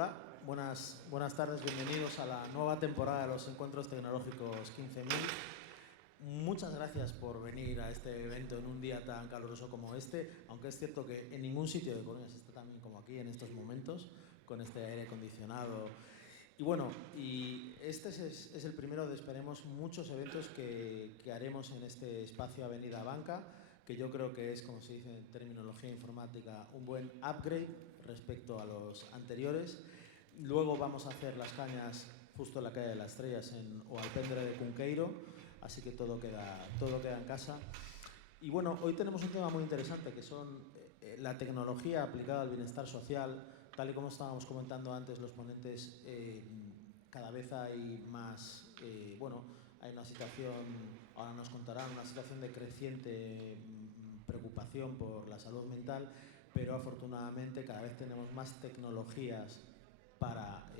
Hola, buenas tardes, bienvenidos a la nueva temporada de los Encuentros Tecnológicos 15.000. Muchas gracias por venir a este evento en un día tan caluroso como este, aunque es cierto que en ningún sitio de Coruña se está tan bien como aquí en estos momentos, con este aire acondicionado. Y bueno, este es el primero de, esperemos, muchos eventos que haremos en este espacio Avenida Banca, que yo creo que es, como se dice en terminología informática, un buen upgrade respecto a los anteriores. Luego vamos a hacer las cañas justo en la calle de las Estrellas o Alpendre de Cunqueiro, así que todo queda en casa. Y bueno, hoy tenemos un tema muy interesante que son la tecnología aplicada al bienestar social. Tal y como estábamos comentando antes los ponentes, cada vez hay más, hay una situación, ahora nos contarán, una situación de creciente preocupación por la salud mental, pero afortunadamente cada vez tenemos más tecnologías para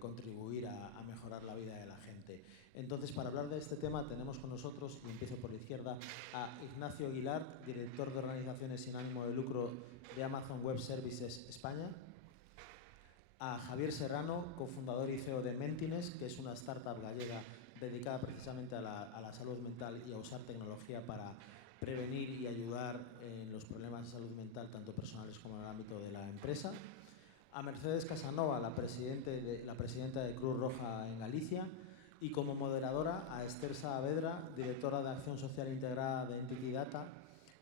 contribuir a mejorar la vida de la gente. Entonces, para hablar de este tema tenemos con nosotros, y empiezo por la izquierda, a Ignacio Aguilar, director de organizaciones sin ánimo de lucro de Amazon Web Services España; a Javier Serrano, cofundador y CEO de Mentines, que es una startup gallega dedicada precisamente a la salud mental y a usar tecnología para prevenir y ayudar en los problemas de salud mental, tanto personales como en el ámbito de la empresa; a Mercedes Casanova, la presidenta de Cruz Roja en Galicia; y como moderadora a Esther Saavedra, directora de Acción Social Integrada de Entity Data,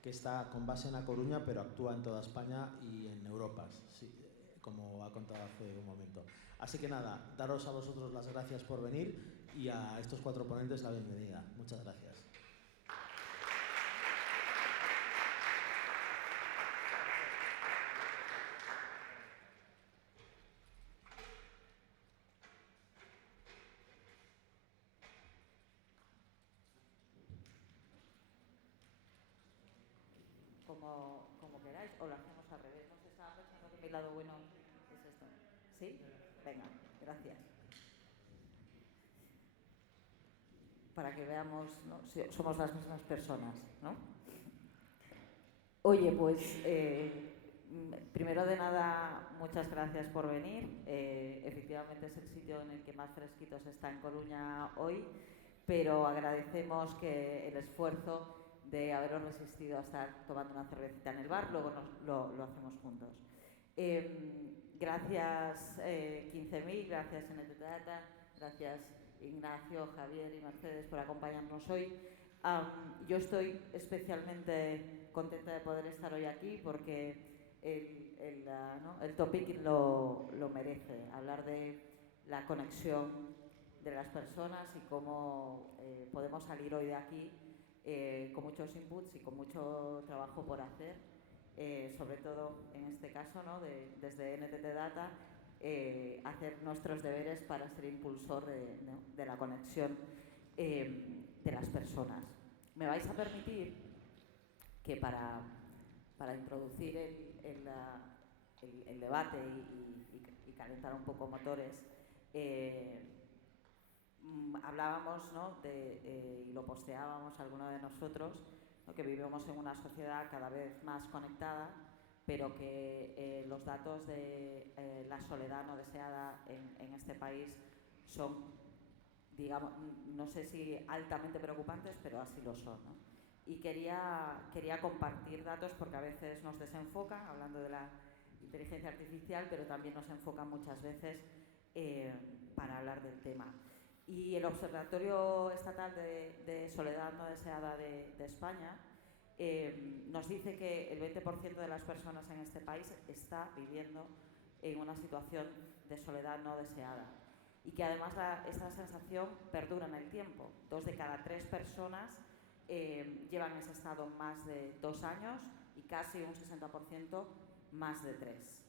que está con base en A Coruña, pero actúa en toda España y en Europa, sí, como ha contado hace un momento. Así que nada, daros a vosotros las gracias por venir y a estos cuatro ponentes la bienvenida. Muchas gracias. Como queráis, o lo hacemos al revés. No sé, estaba pensando que mi lado bueno es esto. ¿Sí? Venga, gracias. Para que veamos, ¿no? Si somos las mismas personas, ¿no? Oye, pues primero de nada, muchas gracias por venir. Efectivamente es el sitio en el que más fresquito se está en Coruña hoy, pero agradecemos que el esfuerzo de haberos resistido a estar tomando una cervecita en el bar, luego lo hacemos juntos. Gracias 15.000, gracias NTT Data, gracias Ignacio, Javier y Mercedes por acompañarnos hoy. Yo estoy especialmente contenta de poder estar hoy aquí porque el topic lo merece, hablar de la conexión de las personas y cómo podemos salir hoy de aquí con muchos inputs y con mucho trabajo por hacer, sobre todo en este caso, ¿no? Desde NTT Data, hacer nuestros deberes para ser impulsor de la conexión de las personas. Me vais a permitir que para introducir el debate y calentar un poco motores, hablábamos, ¿no? Y lo posteábamos alguno de nosotros, ¿no? Que vivimos en una sociedad cada vez más conectada, pero que los datos de la soledad no deseada en este país son, digamos, no sé si altamente preocupantes, pero así lo son, ¿no? Y quería compartir datos porque a veces nos desenfocan, hablando de la inteligencia artificial, pero también nos enfocan muchas veces para hablar del tema. Y el Observatorio Estatal de Soledad No Deseada de España nos dice que el 20% de las personas en este país está viviendo en una situación de soledad no deseada y que además esta sensación perdura en el tiempo. 2 de cada 3 personas llevan ese estado más de 2 años y casi un 60% más de 3.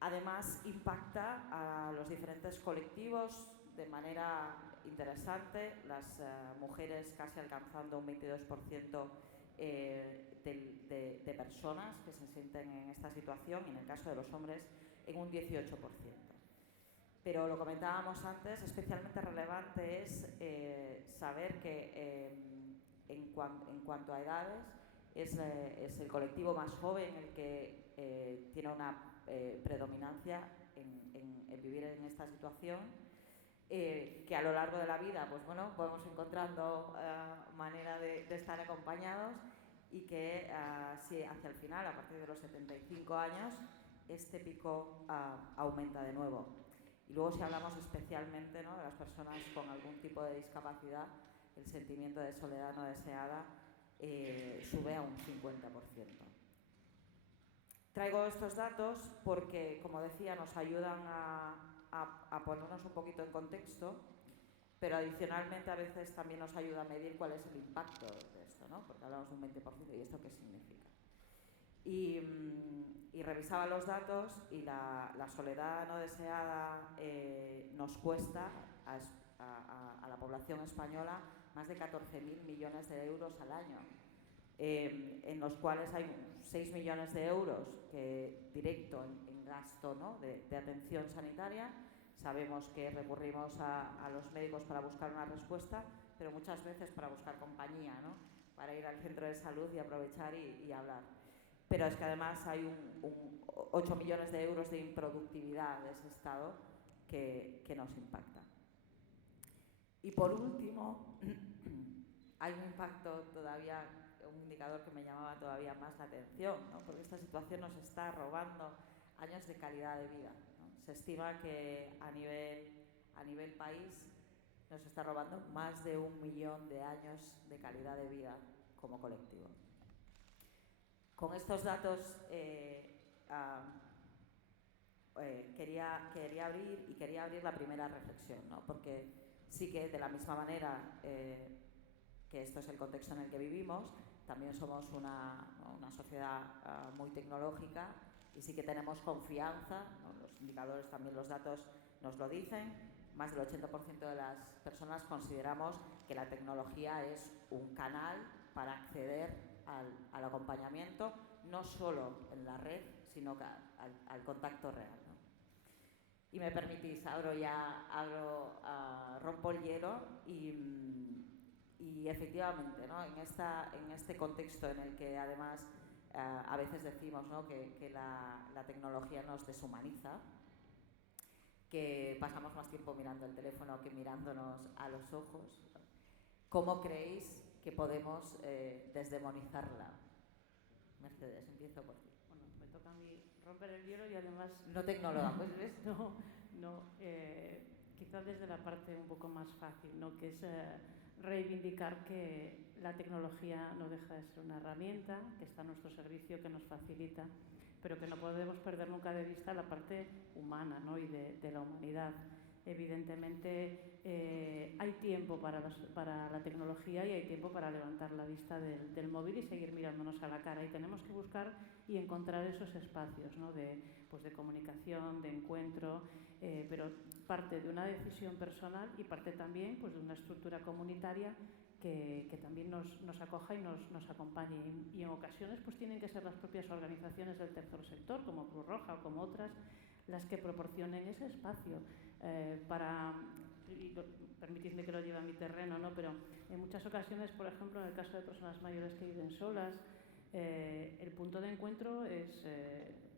Además, impacta a los diferentes colectivos de manera interesante, las mujeres casi alcanzando un 22% de personas que se sienten en esta situación y en el caso de los hombres en un 18%. Pero lo comentábamos antes, especialmente relevante es saber que en cuanto a edades es el colectivo más joven el que tiene una predominancia en vivir en esta situación, que a lo largo de la vida, pues bueno, podemos encontrando manera de estar acompañados y que si hacia el final, a partir de los 75 años, este pico aumenta de nuevo. Y luego si hablamos especialmente, ¿no?, de las personas con algún tipo de discapacidad, el sentimiento de soledad no deseada sube a un 50%. Traigo estos datos porque, como decía, nos ayudan a ponernos un poquito en contexto, pero adicionalmente a veces también nos ayuda a medir cuál es el impacto de esto, ¿no? Porque hablamos de un 20% y esto qué significa. Y revisaba los datos y la soledad no deseada nos cuesta a la población española más de 14.000 millones de euros al año, en los cuales hay 6 millones de euros directo en gasto, ¿no?, de atención sanitaria. Sabemos que recurrimos a los médicos para buscar una respuesta, pero muchas veces para buscar compañía, ¿no?, para ir al centro de salud y aprovechar y hablar. Pero es que además hay 8 millones de euros de improductividad de ese Estado que nos impacta. Y por último, hay un impacto todavía, un indicador que me llamaba todavía más la atención, ¿no?, porque esta situación nos está robando años de calidad de vida, ¿no? Se estima que a nivel país nos está robando más de 1 millón de años de calidad de vida como colectivo. Con estos datos quería abrir la primera reflexión, ¿no?, porque sí que de la misma manera que esto es el contexto en el que vivimos, también somos una sociedad muy tecnológica y sí que tenemos confianza, ¿no? Los indicadores, también los datos nos lo dicen. Más del 80% de las personas consideramos que la tecnología es un canal para acceder al acompañamiento, no solo en la red, sino que al contacto real, ¿no? Y me permitís, rompo el hielo y efectivamente, ¿no?, en este contexto en el que además a veces decimos, ¿no?, que la tecnología nos deshumaniza, que pasamos más tiempo mirando el teléfono que mirándonos a los ojos, ¿cómo creéis que podemos desdemonizarla? Mercedes, empiezo por ti. Bueno, me toca a mí romper el hielo y además... No tecnóloga, pues ves. Quizás desde la parte un poco más fácil, ¿no?, que es reivindicar que la tecnología no deja de ser una herramienta, que está a nuestro servicio, que nos facilita, pero que no podemos perder nunca de vista la parte humana, ¿no?, y de la humanidad. Evidentemente hay tiempo para la tecnología y hay tiempo para levantar la vista del móvil y seguir mirándonos a la cara, y tenemos que buscar y encontrar esos espacios, ¿no?, de comunicación, de encuentro, pero parte de una decisión personal y parte también, pues, de una estructura comunitaria que también nos acoja y nos acompañe, y en ocasiones pues tienen que ser las propias organizaciones del tercer sector, como Cruz Roja o como otras, las que proporcionen ese espacio permitidme que lo lleve a mi terreno, ¿no?, pero en muchas ocasiones, por ejemplo, en el caso de personas mayores que viven solas, el punto de encuentro es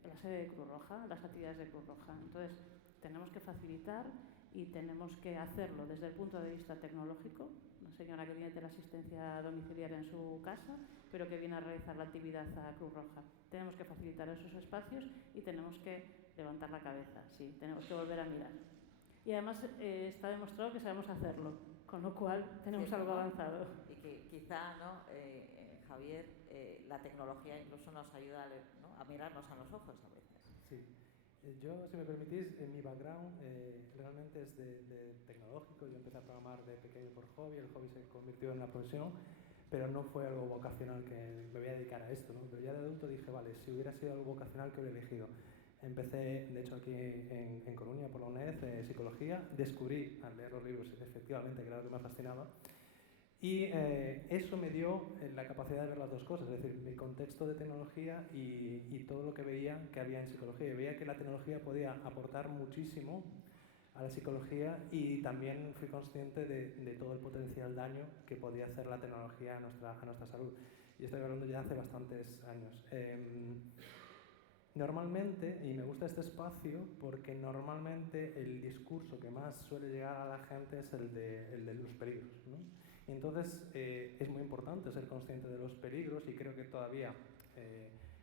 la sede de Cruz Roja, las actividades de Cruz Roja. Entonces, tenemos que facilitar y tenemos que hacerlo desde el punto de vista tecnológico. Una señora que viene de la asistencia domiciliaria en su casa, pero que viene a realizar la actividad a Cruz Roja. Tenemos que facilitar esos espacios y tenemos que levantar la cabeza, sí, tenemos que volver a mirar. Y además está demostrado que sabemos hacerlo, con lo cual tenemos algo avanzado. Y que quizá, ¿no, Javier, la tecnología incluso nos ayuda a mirarnos a los ojos a veces. Sí. Yo, si me permitís, mi background realmente es de tecnológico. Yo empecé a programar de pequeño por hobby, el hobby se convirtió en una profesión, pero no fue algo vocacional que me voy a dedicar a esto, ¿no? Pero ya de adulto dije, vale, si hubiera sido algo vocacional, ¿qué hubiera elegido? Empecé, de hecho, aquí en Coruña, por la UNED, psicología. Descubrí, al leer los libros, efectivamente, que era lo que me fascinaba. Y eso me dio la capacidad de ver las dos cosas, es decir, mi contexto de tecnología y todo lo que veía que había en psicología. Y veía que la tecnología podía aportar muchísimo a la psicología, y también fui consciente de todo el potencial daño que podía hacer la tecnología a nuestra salud. Y estoy hablando ya hace bastantes años. Normalmente, y me gusta este espacio porque normalmente el discurso que más suele llegar a la gente es el de los peligros, ¿no? Y entonces es muy importante ser consciente de los peligros y creo que todavía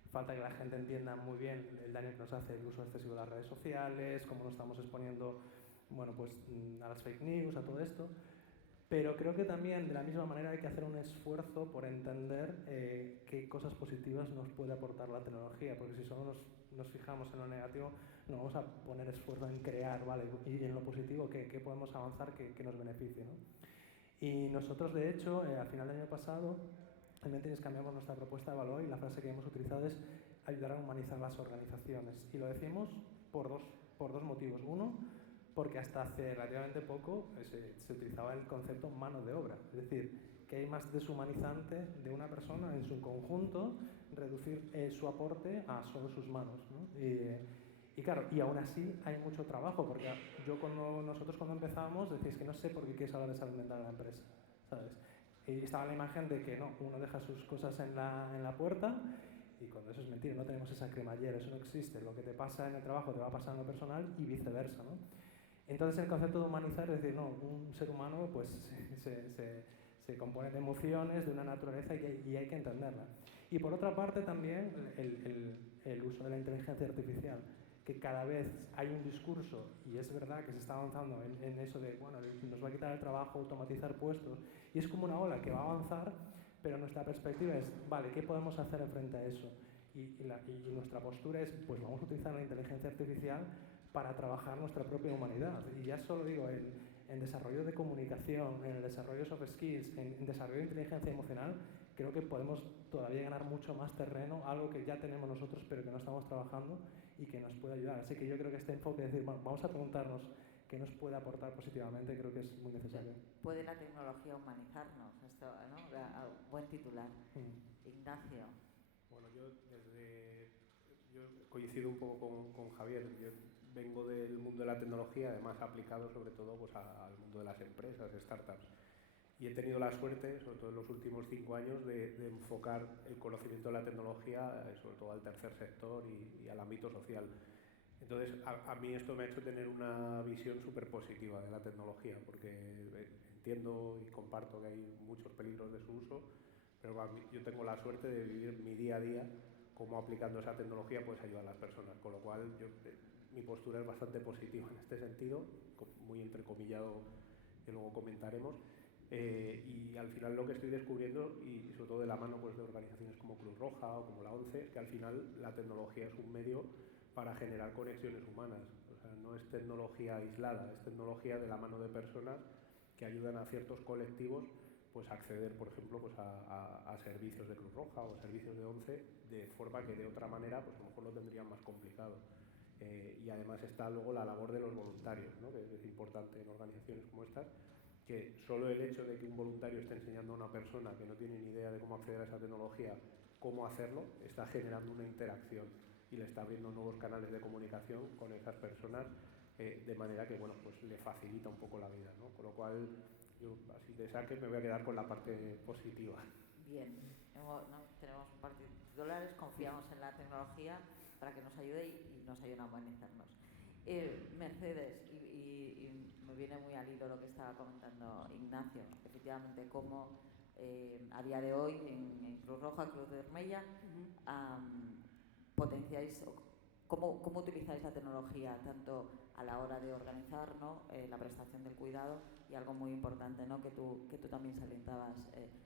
falta que la gente entienda muy bien el daño que nos hace el uso excesivo de las redes sociales, cómo nos estamos exponiendo, bueno, pues, a las fake news, a todo esto. Pero creo que también, de la misma manera, hay que hacer un esfuerzo por entender qué cosas positivas nos puede aportar la tecnología, porque si solo nos fijamos en lo negativo, no vamos a poner esfuerzo en crear, ¿vale? Y en lo positivo, qué podemos avanzar que nos beneficie, ¿no? Y nosotros, de hecho, al final del año pasado, en Mentiris cambiamos nuestra propuesta de valor y la frase que hemos utilizado es ayudar a humanizar las organizaciones. Y lo decimos por dos motivos. Uno, porque hasta hace relativamente poco se utilizaba el concepto mano de obra, es decir, que hay más deshumanizante de una persona en su conjunto, reducir su aporte a solo sus manos, ¿no? Y claro, y aún así hay mucho trabajo, porque nosotros cuando empezamos decís que no sé por qué quieres hablar de salud mental en la empresa, ¿sabes? Y estaba la imagen de que no, uno deja sus cosas en la puerta y cuando eso es mentira, no tenemos esa cremallera, eso no existe, lo que te pasa en el trabajo te va a pasar en lo personal y viceversa, ¿no? Entonces el concepto de humanizar es decir, no, un ser humano pues se compone de emociones, de una naturaleza y hay que entenderla. Y por otra parte también el uso de la inteligencia artificial, que cada vez hay un discurso, y es verdad que se está avanzando en eso de, bueno, nos va a quitar el trabajo, automatizar puestos, y es como una ola que va a avanzar, pero nuestra perspectiva es, vale, ¿qué podemos hacer frente a eso? Y nuestra postura es, pues vamos a utilizar la inteligencia artificial para trabajar nuestra propia humanidad. Y ya solo digo, en desarrollo de comunicación, en el desarrollo de soft skills, en desarrollo de inteligencia emocional, creo que podemos todavía ganar mucho más terreno, algo que ya tenemos nosotros pero que no estamos trabajando y que nos puede ayudar. Así que yo creo que este enfoque de decir, bueno, vamos a preguntarnos qué nos puede aportar positivamente, creo que es muy necesario. ¿Puede la tecnología humanizarnos? Esto, ¿no? Buen titular. Ignacio. Bueno, yo coincido un poco con Javier. Yo vengo del mundo de la tecnología, además aplicado sobre todo pues, al mundo de las empresas, startups. Y he tenido la suerte, sobre todo en los últimos 5 años, de enfocar el conocimiento de la tecnología, sobre todo al tercer sector y al ámbito social. Entonces, a mí esto me ha hecho tener una visión súper positiva de la tecnología, porque entiendo y comparto que hay muchos peligros de su uso, pero yo tengo la suerte de vivir mi día a día cómo aplicando esa tecnología puedes ayudar a las personas, con lo cual mi postura es bastante positiva en este sentido, muy entrecomillado, que luego comentaremos. Y al final lo que estoy descubriendo, y sobre todo de la mano pues, de organizaciones como Cruz Roja o como la ONCE, que al final la tecnología es un medio para generar conexiones humanas. O sea, no es tecnología aislada, es tecnología de la mano de personas que ayudan a ciertos colectivos pues, a acceder, por ejemplo, pues, a servicios de Cruz Roja o servicios de ONCE, de forma que de otra manera pues, a lo mejor lo tendrían más complicado. Y además está luego la labor de los voluntarios, ¿no? Que es importante en organizaciones como estas, que solo el hecho de que un voluntario esté enseñando a una persona que no tiene ni idea de cómo acceder a esa tecnología, cómo hacerlo, está generando una interacción y le está abriendo nuevos canales de comunicación con esas personas, de manera que bueno, pues le facilita un poco la vida, ¿no? Con lo cual, yo así de saque me voy a quedar con la parte positiva. Bien, tenemos un par de titulares, confiamos en la tecnología para que nos ayude y nos ayude a humanizarnos. Mercedes, y me viene muy al hilo lo que estaba comentando Ignacio, efectivamente, cómo a día de hoy en Cruz Roja, Cruz Vermella, potenciáis, cómo utilizáis la tecnología tanto a la hora de organizar, ¿no? La prestación del cuidado y algo muy importante, ¿no? que tú también salientabas,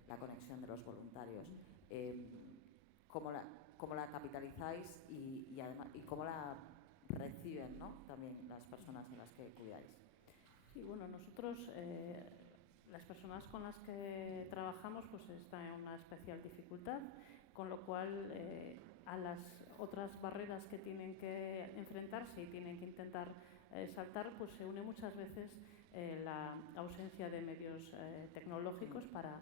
la conexión de los voluntarios. ¿Cómo la capitalizáis y cómo la reciben, ¿no? También las personas en las que cuidáis? Sí, bueno, nosotros, las personas con las que trabajamos pues están en una especial dificultad, con lo cual a las otras barreras que tienen que enfrentarse y tienen que intentar saltar, pues se une muchas veces la ausencia de medios tecnológicos para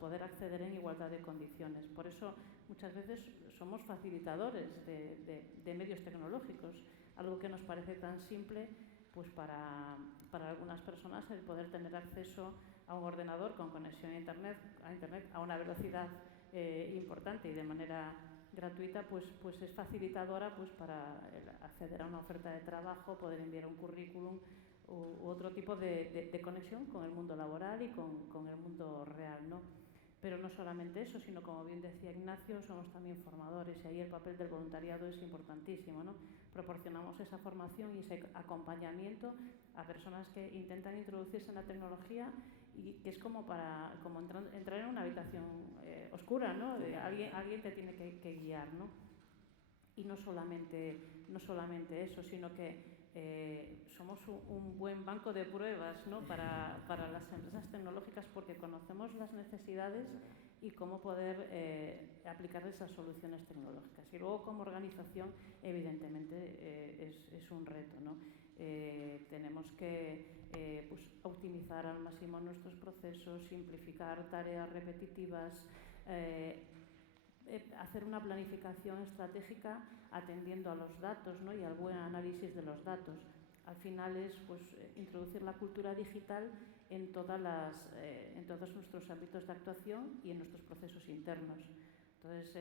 poder acceder en igualdad de condiciones. Por eso muchas veces somos facilitadores de medios tecnológicos, algo que nos parece tan simple pues para algunas personas el poder tener acceso a un ordenador con conexión a internet a una velocidad importante y de manera gratuita, pues es facilitadora pues para acceder a una oferta de trabajo, poder enviar un currículum u otro tipo de conexión con el mundo laboral y con el mundo real, ¿no? Pero no solamente eso, sino como bien decía Ignacio, somos también formadores y ahí el papel del voluntariado es importantísimo, ¿no? Proporcionamos esa formación y ese acompañamiento a personas que intentan introducirse en la tecnología y que es como entrar en una habitación oscura, ¿no? Alguien te tiene que guiar, ¿no? Y no solamente eso, sino que somos un buen banco de pruebas, ¿no? para las empresas tecnológicas, porque conocemos las necesidades y cómo poder aplicar esas soluciones tecnológicas. Y luego, como organización, evidentemente es un reto, ¿no? Tenemos que pues, optimizar al máximo nuestros procesos, simplificar tareas repetitivas, hacer una planificación estratégica atendiendo a los datos, ¿no? Y al buen análisis de los datos. Al final es pues, introducir la cultura digital en todos nuestros ámbitos de actuación y en nuestros procesos internos. Entonces,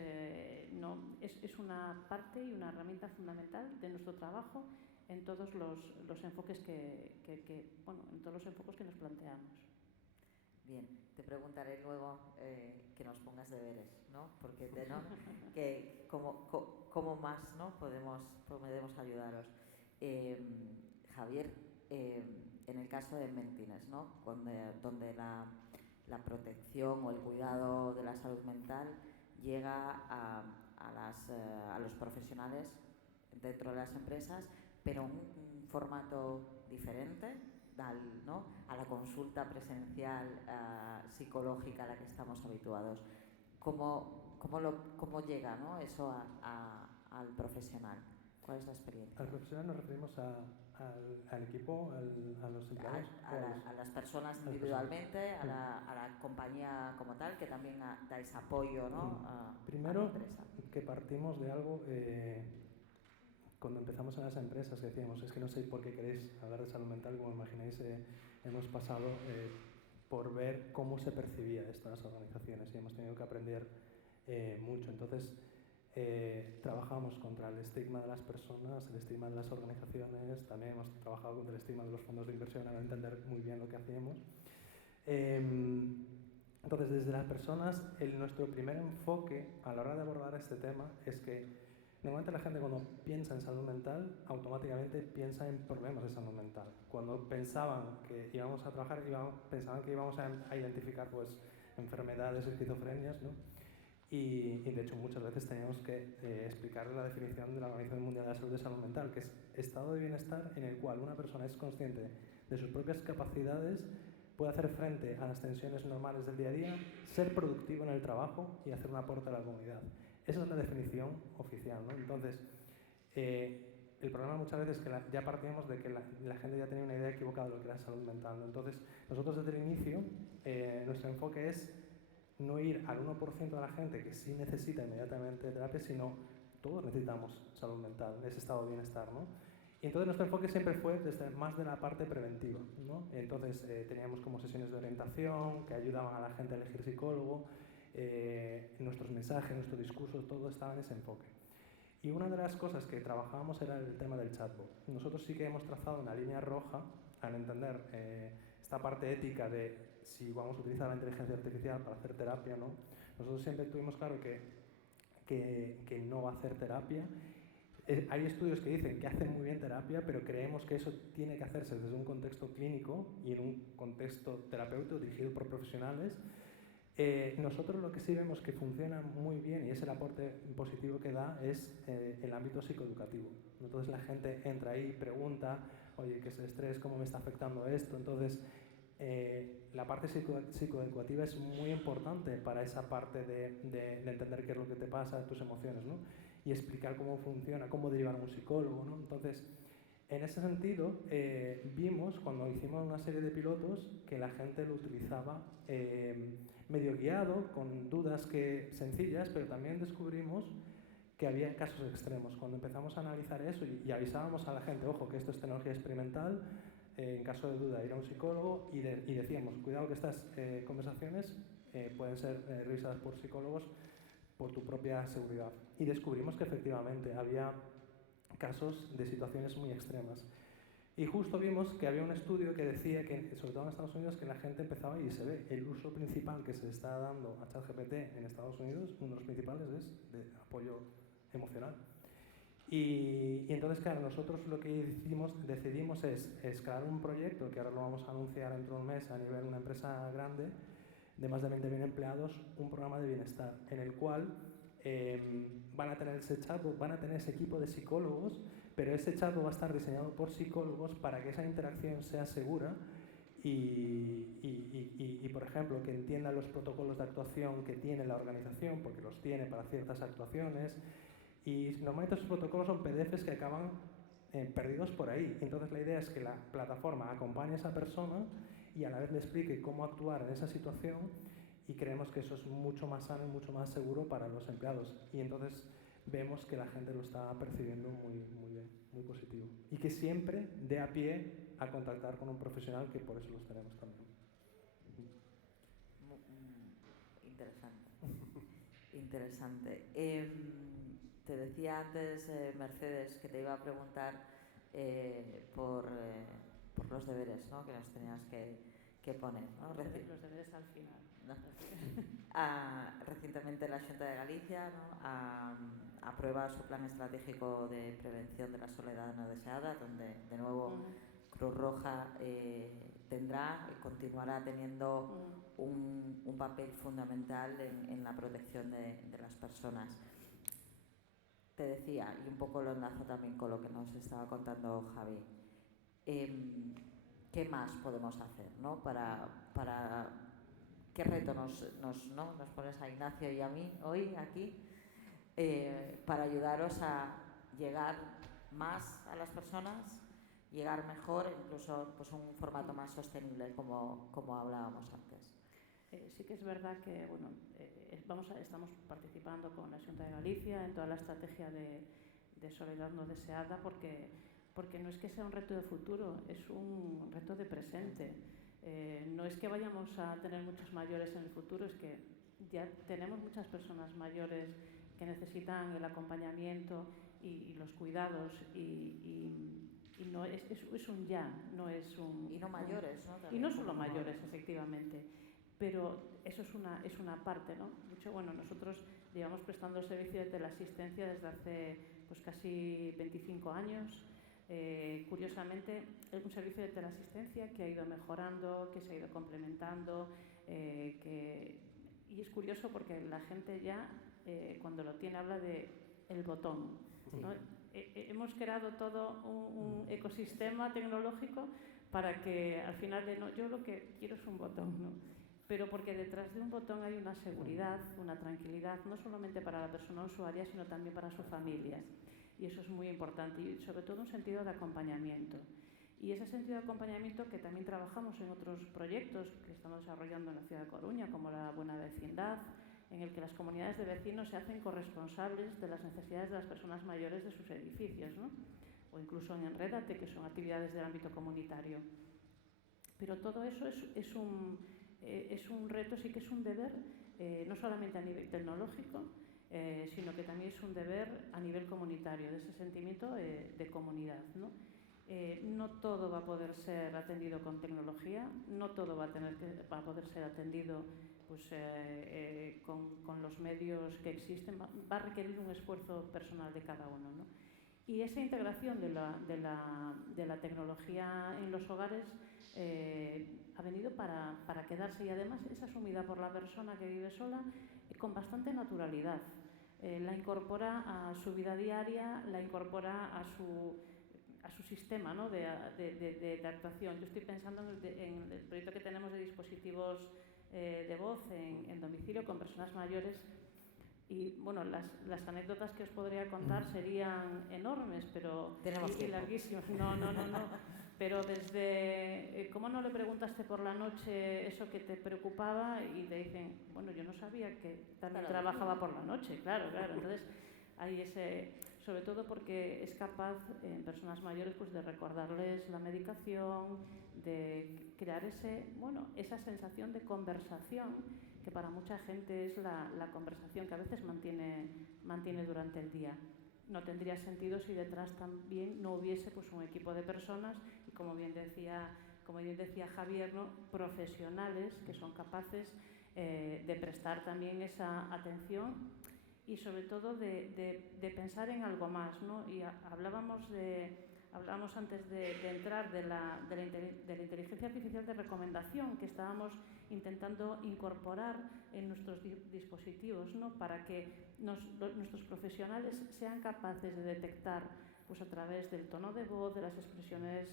es una parte y una herramienta fundamental de nuestro trabajo en todos los enfoques en todos los enfoques que nos planteamos. Bien, te preguntaré luego que nos pongas deberes, ¿no? Porque que cómo más, ¿no? podemos ayudaros. Javier, en el caso de Mentimes, ¿no? Donde la protección o el cuidado de la salud mental llega a los profesionales dentro de las empresas, pero en un formato diferente, ¿no? A la consulta presencial psicológica a la que estamos habituados. ¿Cómo llega, ¿no? eso al profesional? ¿Cuál es la experiencia? Al profesional nos referimos al equipo, a los empleados. A las personas individualmente, a la compañía como tal, que también dais apoyo, ¿no? Primero, a la empresa. Que partimos de algo, cuando empezamos en las empresas, que decíamos, es que no sé por qué queréis hablar de salud mental, como imagináis, hemos pasado por ver cómo se percibía estas organizaciones y hemos tenido que aprender mucho. Entonces, trabajamos contra el estigma de las personas, el estigma de las organizaciones, también hemos trabajado contra el estigma de los fondos de inversión al entender muy bien lo que hacíamos. Entonces, desde las personas, nuestro primer enfoque a la hora de abordar este tema es que normalmente la gente cuando piensa en salud mental, automáticamente piensa en problemas de salud mental. Cuando pensaban que íbamos a trabajar, pensaban que íbamos a identificar pues, enfermedades, esquizofrenias, ¿no? Y de hecho muchas veces teníamos que explicar la definición de la Organización Mundial de la Salud de salud mental, que es estado de bienestar en el cual una persona es consciente de sus propias capacidades, puede hacer frente a las tensiones normales del día a día, ser productivo en el trabajo y hacer un aporte a la comunidad. Esa es la definición oficial, ¿no? Entonces, el problema muchas veces es que ya partimos de que la gente ya tenía una idea equivocada de lo que era salud mental, ¿no? Entonces, nosotros desde el inicio, nuestro enfoque es no ir al 1% de la gente que sí necesita inmediatamente terapia, sino todos necesitamos salud mental, ese estado de bienestar, ¿no? Y entonces nuestro enfoque siempre fue desde más de la parte preventiva, ¿no? Entonces teníamos como sesiones de orientación que ayudaban a la gente a elegir psicólogo, nuestros mensajes, nuestro discurso, todo estaba en ese enfoque. Y una de las cosas que trabajábamos era el tema del chatbot. Nosotros sí que hemos trazado una línea roja al entender esta parte ética de si vamos a utilizar la inteligencia artificial para hacer terapia o no. Nosotros siempre tuvimos claro que no va a hacer terapia. Hay estudios que dicen que hacen muy bien terapia, pero creemos que eso tiene que hacerse desde un contexto clínico y en un contexto terapéutico dirigido por profesionales. Nosotros lo que sí vemos que funciona muy bien y es el aporte positivo que da es el ámbito psicoeducativo. Entonces la gente entra ahí y pregunta, oye, ¿qué es el estrés? ¿Cómo me está afectando esto? Entonces la parte psicoeducativa es muy importante para esa parte de entender qué es lo que te pasa, tus emociones, ¿no? Y explicar cómo funciona, cómo derivar a un psicólogo, ¿no? Entonces, en ese sentido, vimos cuando hicimos una serie de pilotos que la gente lo utilizaba medio guiado, con dudas sencillas, pero también descubrimos que había casos extremos. Cuando empezamos a analizar eso y avisábamos a la gente, ojo, que esto es tecnología experimental, en caso de duda ir a un psicólogo y decíamos, cuidado que estas conversaciones pueden ser revisadas por psicólogos por tu propia seguridad. Y descubrimos que efectivamente había casos de situaciones muy extremas. Y justo vimos que había un estudio que decía que, sobre todo en Estados Unidos, que la gente empezaba, y se ve, el uso principal que se está dando a ChatGPT en Estados Unidos, uno de los principales es de apoyo emocional. Y entonces, claro, nosotros lo que decidimos es crear un proyecto, que ahora lo vamos a anunciar dentro de un mes a nivel de una empresa grande, de más de 20.000 empleados, un programa de bienestar, en el cual van a tener ese chatbot, van a tener ese equipo de psicólogos, pero ese chatbot va a estar diseñado por psicólogos para que esa interacción sea segura y, por ejemplo, que entiendan los protocolos de actuación que tiene la organización, porque los tiene para ciertas actuaciones, y normalmente esos protocolos son PDFs que acaban perdidos por ahí. Entonces la idea es que la plataforma acompañe a esa persona y a la vez le explique cómo actuar en esa situación, y creemos que eso es mucho más sano y mucho más seguro para los empleados. Y entonces vemos que la gente lo está percibiendo muy, muy bien, muy positivo. Y que siempre dé a pie a contactar con un profesional, que por eso los tenemos también. Interesante. Interesante. Te decía antes, Mercedes, que te iba a preguntar por los deberes, ¿no?, que nos tenías que poner, ¿no? Los deberes al final. No. Recientemente la Xunta de Galicia, ¿no?, aprueba su plan estratégico de prevención de la soledad no deseada, donde de nuevo Cruz Roja tendrá y continuará teniendo un papel fundamental en la protección de las personas. Te decía, y un poco lo enlazo también con lo que nos estaba contando Javi, ¿qué más podemos hacer, ¿no?, para qué reto nos pones a Ignacio y a mí hoy aquí para ayudaros a llegar más a las personas, llegar mejor, incluso pues un formato más sostenible, como hablábamos antes? Sí que es verdad que bueno, estamos participando con la Xunta de Galicia en toda la estrategia de soledad no deseada, porque no es que sea un reto de futuro, es un reto de presente. No es que vayamos a tener muchos mayores en el futuro, es que ya tenemos muchas personas mayores que necesitan el acompañamiento y los cuidados y no es un ya, no es un... Y no mayores, ¿no? Y no solo mayores, efectivamente. Pero eso es una parte, ¿no? De hecho, bueno, nosotros llevamos prestando el servicio de teleasistencia desde hace pues casi 25 años. Curiosamente, es un servicio de teleasistencia que ha ido mejorando, que se ha ido complementando, y es curioso porque la gente ya, cuando lo tiene, habla de el botón, ¿no? Hemos creado todo un ecosistema tecnológico para que al final yo lo que quiero es un botón, ¿no? Pero porque detrás de un botón hay una seguridad, una tranquilidad, no solamente para la persona usuaria, sino también para su familia. Y eso es muy importante, y sobre todo un sentido de acompañamiento. Y ese sentido de acompañamiento que también trabajamos en otros proyectos que estamos desarrollando en la ciudad de Coruña, como la Buena Vecindad, en el que las comunidades de vecinos se hacen corresponsables de las necesidades de las personas mayores de sus edificios, ¿no? O incluso en Enrédate, que son actividades del ámbito comunitario. Pero todo eso es un reto, sí que es un deber, no solamente a nivel tecnológico, sino que también es un deber a nivel comunitario, de ese sentimiento de comunidad, ¿no? No todo va a poder ser atendido con tecnología, no todo va a poder ser atendido pues, con los medios que existen, va a requerir un esfuerzo personal de cada uno, ¿no? Y esa integración de la tecnología en los hogares ha venido para quedarse, y además es asumida por la persona que vive sola con bastante naturalidad. La incorpora a su vida diaria, la incorpora a su sistema, ¿no?, de actuación. Yo estoy pensando en el proyecto que tenemos de dispositivos de voz en domicilio con personas mayores, y bueno, las anécdotas que os podría contar serían enormes, pero y larguísimas. No. Pero desde cómo no le preguntaste por la noche eso que te preocupaba y te dicen, bueno, yo no sabía que también trabajaba por la noche, claro. Entonces hay sobre todo porque es capaz en personas mayores pues de recordarles la medicación, de crear esa sensación de conversación que para mucha gente es la conversación que a veces mantiene durante el día. No tendría sentido si detrás también no hubiese pues, un equipo de personas y, como bien decía Javier, ¿no? Profesionales que son capaces de prestar también esa atención y sobre todo de pensar en algo más, ¿no? Y hablábamos antes de entrar de la inteligencia artificial de recomendación que estábamos intentando incorporar en nuestros dispositivos, ¿no? Para que nuestros profesionales sean capaces de detectar pues, a través del tono de voz, de las expresiones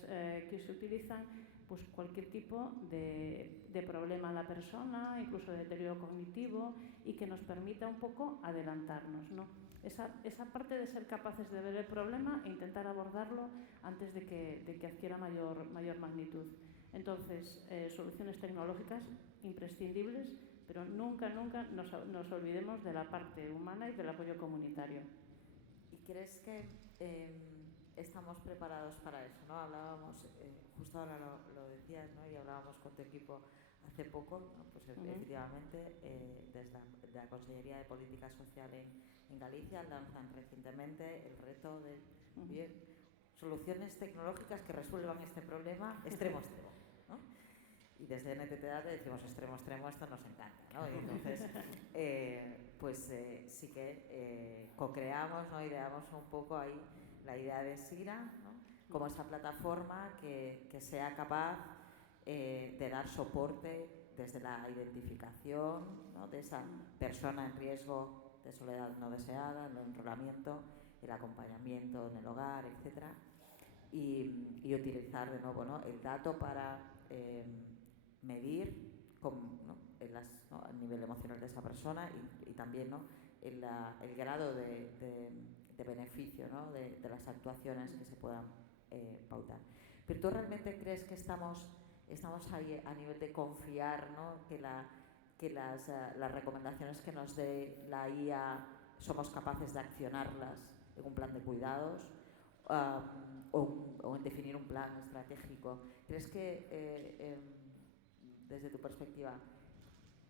que se utilizan, pues, cualquier tipo de problema a la persona, incluso de deterioro cognitivo, y que nos permita un poco adelantarnos, ¿no? Esa parte de ser capaces de ver el problema e intentar abordarlo antes de que adquiera mayor magnitud. Entonces, soluciones tecnológicas imprescindibles, pero nunca nos olvidemos de la parte humana y del apoyo comunitario. ¿Y crees que estamos preparados para eso, ¿no? Hablábamos, justo ahora lo decías, ¿no? Y hablábamos con tu equipo hace poco, ¿no? Pues efectivamente, desde la Consellería de Política Social en Galicia lanzan recientemente el reto de soluciones tecnológicas que resuelvan este problema extremo, ¿no? Y desde NTTA te decimos extremo, esto nos encanta, ¿no? Y entonces, sí que co-creamos, ¿no? Ideamos un poco ahí la idea de Sira, ¿no? Como esa plataforma que sea capaz de dar soporte desde la identificación, ¿no? De esa persona en riesgo de soledad no deseada, el enrolamiento, el acompañamiento en el hogar, etcétera, y utilizar de nuevo, ¿no? El dato para medir ¿no? El nivel emocional de esa persona y también, ¿no? el grado de beneficio, ¿no? de las actuaciones que se puedan pautar. Pero ¿tú realmente crees que estamos ahí a nivel de confiar, ¿no? que las recomendaciones que nos dé la IA somos capaces de accionarlas en un plan de cuidados o en definir un plan estratégico? ¿Crees que desde tu perspectiva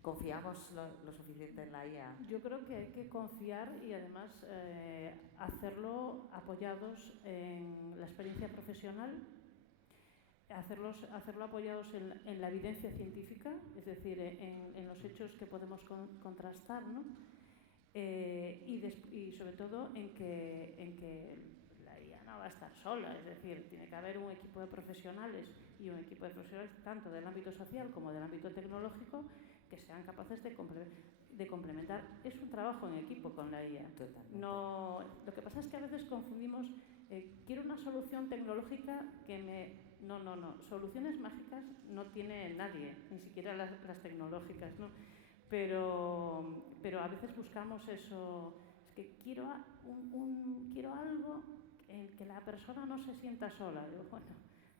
confiamos lo suficiente en la IA? Yo creo que hay que confiar y además hacerlo apoyados en la experiencia profesional, hacerlo apoyados en la evidencia científica, es decir, en los hechos que podemos contrastar, ¿no? Y sobre todo en que la IA no va a estar sola, es decir, tiene que haber un equipo de profesionales y un equipo de profesionales tanto del ámbito social como del ámbito tecnológico que sean capaces de complementar. Es un trabajo en equipo con la IA. No, lo que pasa es que a veces confundimos, quiero una solución tecnológica que me... No. Soluciones mágicas no tiene nadie, ni siquiera las tecnológicas, ¿no? Pero a veces buscamos eso, es que quiero algo en que la persona no se sienta sola. Digo, bueno,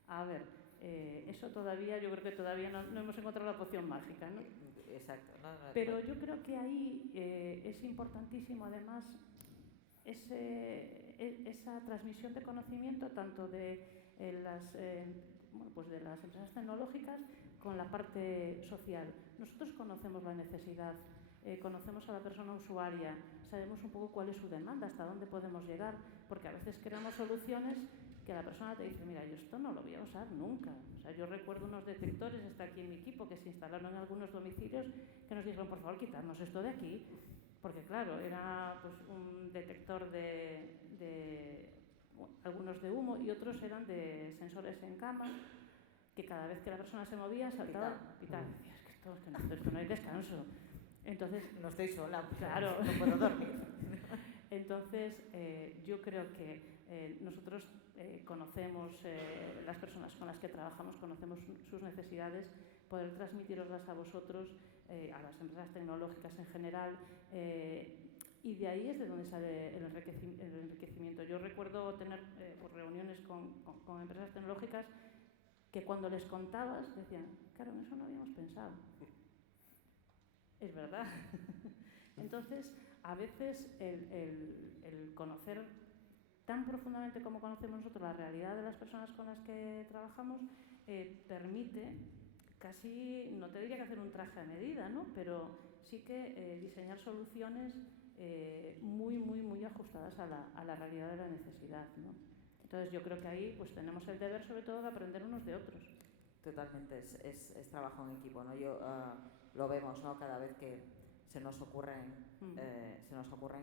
a ver, eso todavía, yo creo que todavía no hemos encontrado la poción mágica, ¿no? Exacto. Pero yo creo que ahí es importantísimo además esa transmisión de conocimiento tanto de las empresas tecnológicas con la parte social. Nosotros conocemos la necesidad, conocemos a la persona usuaria, sabemos un poco cuál es su demanda, hasta dónde podemos llegar, porque a veces creamos soluciones que la persona te dice, mira, yo esto no lo voy a usar nunca. O sea, yo recuerdo unos detectores, está aquí en mi equipo, que se instalaron en algunos domicilios, que nos dijeron, por favor, quitarnos esto de aquí, porque claro, era pues, un detector algunos de humo y otros eran de sensores en cama, que cada vez que la persona se movía saltaba, pitaba. Decías que esto no hay descanso. Entonces, no estoy sola, claro, no puedo dormir. Entonces, yo creo que nosotros conocemos, las personas con las que trabajamos, conocemos sus necesidades, poder transmitiroslas a vosotros, a las empresas tecnológicas en general, y de ahí es de donde sale el enriquecimiento. Yo recuerdo tener reuniones con empresas tecnológicas que cuando les contabas decían, claro, en eso no habíamos pensado. Es verdad. Entonces, a veces el conocer tan profundamente como conocemos nosotros la realidad de las personas con las que trabajamos permite casi, no te diría que hacer un traje a medida, ¿no? Pero sí que diseñar soluciones muy ajustadas a la realidad de la necesidad, ¿no? Entonces yo creo que ahí pues tenemos el deber sobre todo de aprender unos de otros. Totalmente, es trabajo en equipo, ¿no? Lo vemos, ¿no? Cada vez que se nos ocurren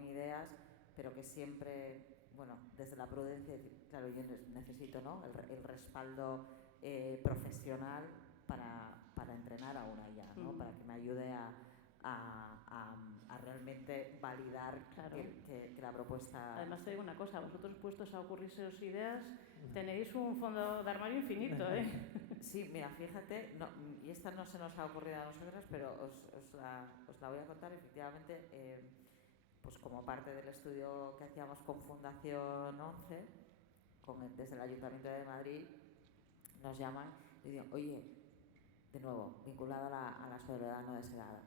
ideas, pero que siempre, bueno, desde la prudencia, claro, yo necesito, ¿no? el respaldo profesional para entrenar a una IA, ¿no? Para que me ayude a realmente validar claro. que la propuesta... Además te digo una cosa, vosotros puestos a ocurrirseos ideas tenéis un fondo de armario infinito, ¿eh? Sí, mira, fíjate, no, y esta no se nos ha ocurrido a nosotros, pero os la voy a contar. Efectivamente, pues como parte del estudio que hacíamos con Fundación 11, desde el Ayuntamiento de Madrid, nos llaman y dicen, oye, de nuevo, vinculado a la soledad no deseada,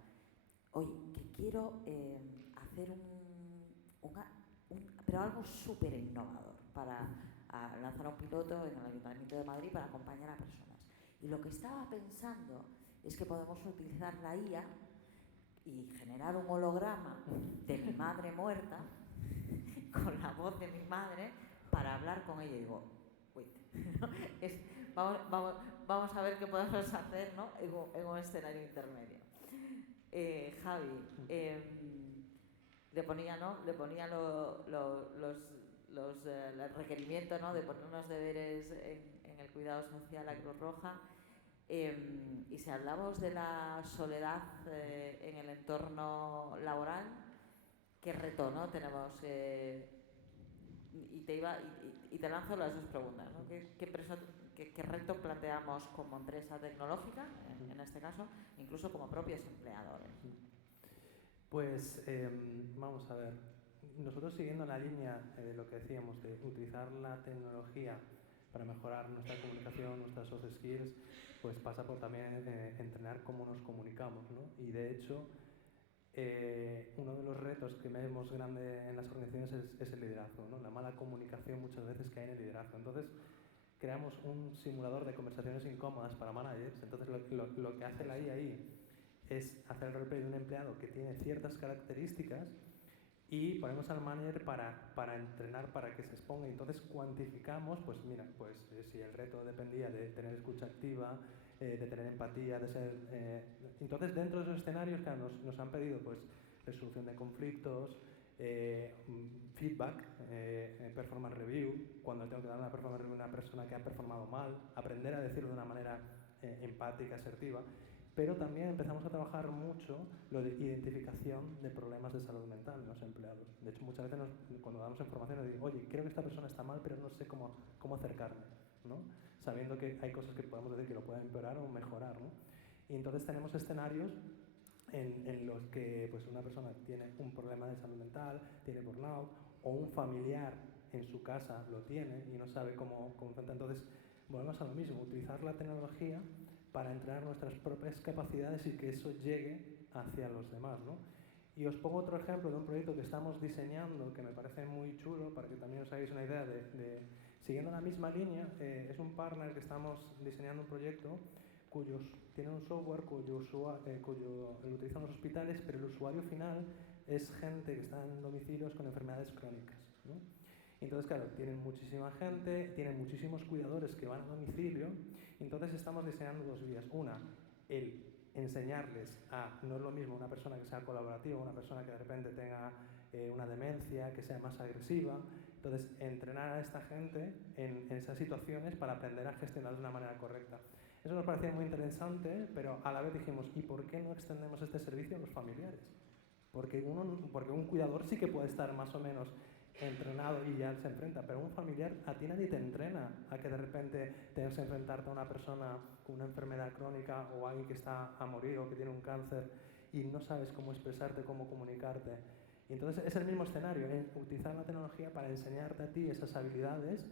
oye, que quiero hacer pero algo súper innovador para lanzar un piloto en el Ayuntamiento de Madrid para acompañar a personas. Y lo que estaba pensando es que podemos utilizar la IA y generar un holograma de mi madre muerta con la voz de mi madre para hablar con ella. Y digo, wait, vamos a ver qué podemos hacer, ¿no? en un escenario intermedio. Javi, le ponía los requerimientos, ¿no? De poner unos deberes en el cuidado social a Cruz Roja. Y si hablamos de la soledad en el entorno laboral, ¿qué reto, ¿no? tenemos? Y te lanzo las dos preguntas, ¿no? ¿Qué reto planteamos como empresa tecnológica, en este caso, incluso como propios empleadores? Pues vamos a ver, nosotros siguiendo la línea de lo que decíamos, de utilizar la tecnología para mejorar nuestra comunicación, nuestras soft skills, pues pasa por también entrenar cómo nos comunicamos, ¿no? Y de hecho, uno de los retos que vemos grande en las organizaciones es el liderazgo, ¿no? La mala comunicación muchas veces que hay en el liderazgo. Entonces, creamos un simulador de conversaciones incómodas para managers. Entonces, lo que hace la IA ahí es hacer el roleplay de un empleado que tiene ciertas características y ponemos al manager para entrenar, para que se exponga. Entonces cuantificamos, pues mira, pues si el reto dependía de tener escucha activa, de tener empatía, de ser... entonces dentro de esos escenarios, claro, nos han pedido pues resolución de conflictos, feedback, performance review, cuando tengo que dar una performance review a una persona que ha performado mal, aprender a decirlo de una manera empática, asertiva. Pero también empezamos a trabajar mucho lo de identificación de problemas de salud mental en los empleados. De hecho, muchas veces cuando damos información nos digo, oye, creo que esta persona está mal, pero no sé cómo acercarme, ¿no? Sabiendo que hay cosas que podemos decir que lo pueden empeorar o mejorar, ¿no? Y entonces tenemos escenarios en los que pues, una persona tiene un problema de salud mental, tiene burnout, o un familiar en su casa lo tiene y no sabe cómo enfrentar. Entonces, volvemos a lo mismo, utilizar la tecnología para entrenar nuestras propias capacidades y que eso llegue hacia los demás, ¿no? Y os pongo otro ejemplo de un proyecto que estamos diseñando que me parece muy chulo para que también os hagáis una idea siguiendo la misma línea. Es un partner que estamos diseñando un proyecto tiene un software cuyo lo utilizan los hospitales, pero el usuario final es gente que está en domicilios con enfermedades crónicas, ¿no? Entonces, claro, tienen muchísima gente, tienen muchísimos cuidadores que van a domicilio. Entonces estamos diseñando dos vías. Una, el enseñarles no es lo mismo una persona que sea colaborativa, una persona que de repente tenga una demencia, que sea más agresiva. Entonces, entrenar a esta gente en esas situaciones para aprender a gestionar de una manera correcta. Eso nos parecía muy interesante, pero a la vez dijimos, ¿y por qué no extendemos este servicio a los familiares? Porque un cuidador sí que puede estar más o menos entrenado y ya se enfrenta, pero un familiar a ti nadie te entrena a que de repente tengas que enfrentarte a una persona con una enfermedad crónica o alguien que está a morir o que tiene un cáncer y no sabes cómo expresarte, cómo comunicarte. Y entonces es el mismo escenario, utilizar la tecnología para enseñarte a ti esas habilidades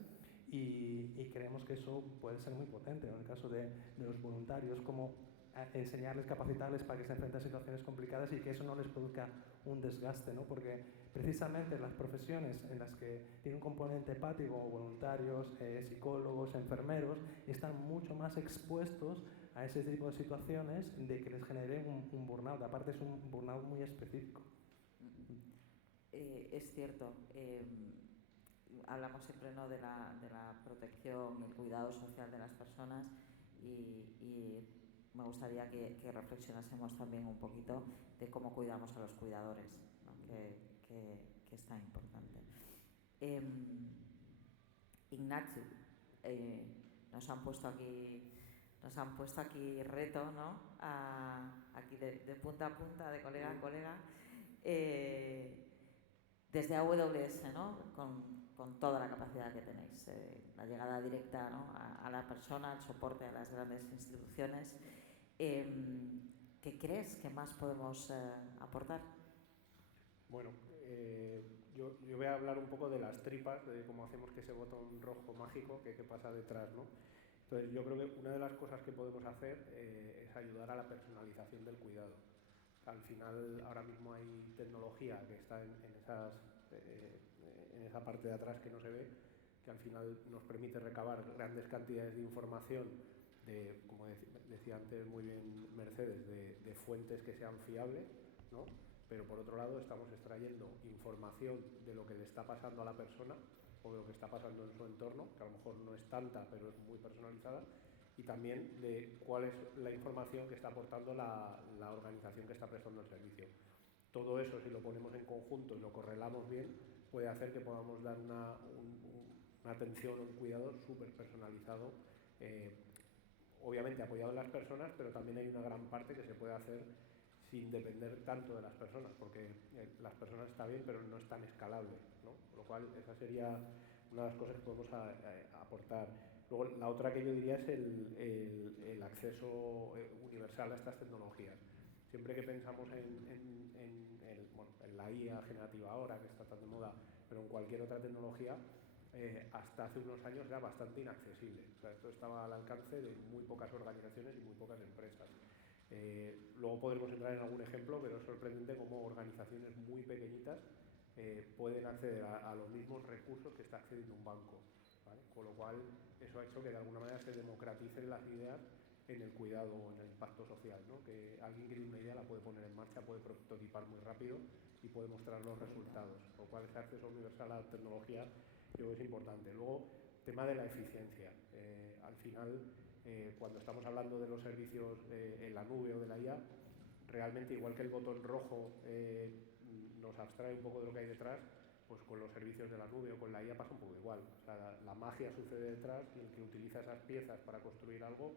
y creemos que eso puede ser muy potente. En el caso de los voluntarios, como enseñarles, capacitarles para que se enfrenten a situaciones complicadas y que eso no les produzca un desgaste, ¿no? Porque precisamente las profesiones en las que tiene un componente empático, voluntarios, psicólogos, enfermeros, están mucho más expuestos a ese tipo de situaciones de que les genere un burnout. Aparte es un burnout muy específico. Es cierto. Hablamos siempre, ¿no?, de la protección y el cuidado social de las personas y me gustaría que reflexionásemos también un poquito de cómo cuidamos a los cuidadores, ¿no?, que es tan importante. Ignacio, nos han puesto aquí reto, ¿no?, aquí de punta a punta, de colega a colega, desde AWS, ¿no?, con toda la capacidad que tenéis, la llegada directa, ¿no?, a la persona, el soporte a las grandes instituciones. ¿Qué crees que más podemos aportar? Bueno, yo voy a hablar un poco de las tripas, de cómo hacemos que ese botón rojo mágico que pasa detrás, ¿no? Entonces, yo creo que una de las cosas que podemos hacer es ayudar a la personalización del cuidado. Al final, ahora mismo hay tecnología que está en esa parte de atrás que no se ve, que al final nos permite recabar grandes cantidades de información, como decía antes muy bien Mercedes, de fuentes que sean fiables, ¿no? Pero por otro lado estamos extrayendo información de lo que le está pasando a la persona o de lo que está pasando en su entorno, que a lo mejor no es tanta, pero es muy personalizada, y también de cuál es la información que está aportando la organización que está prestando el servicio. Todo eso, si lo ponemos en conjunto y lo correlamos bien, puede hacer que podamos dar una atención, un cuidado súper personalizado, obviamente apoyado en las personas, pero también hay una gran parte que se puede hacer sin depender tanto de las personas, porque las personas está bien, pero no es tan escalable, ¿no? Con lo cual, esa sería una de las cosas que podemos aportar. Luego, la otra que yo diría es el acceso universal a estas tecnologías. Siempre que pensamos en la IA generativa ahora, que está tan de moda, pero en cualquier otra tecnología, hasta hace unos años era bastante inaccesible. O sea, esto estaba al alcance de muy pocas organizaciones y muy pocas empresas. Luego podremos entrar en algún ejemplo, pero es sorprendente cómo organizaciones muy pequeñitas pueden acceder a los mismos recursos que está accediendo un banco, ¿vale? Con lo cual, eso ha hecho que de alguna manera se democraticen las ideas en el cuidado o en el impacto social, ¿no? Que alguien que tiene una idea la puede poner en marcha, puede prototipar muy rápido y puede mostrar los resultados, con lo cual ese acceso universal a la tecnología yo creo que es importante. Luego, tema de la eficiencia. Al final, cuando estamos hablando de los servicios en la nube o de la IA, realmente igual que el botón rojo nos abstrae un poco de lo que hay detrás, pues con los servicios de la nube o con la IA pasa un poco igual. O sea, la magia sucede detrás y el que utiliza esas piezas para construir algo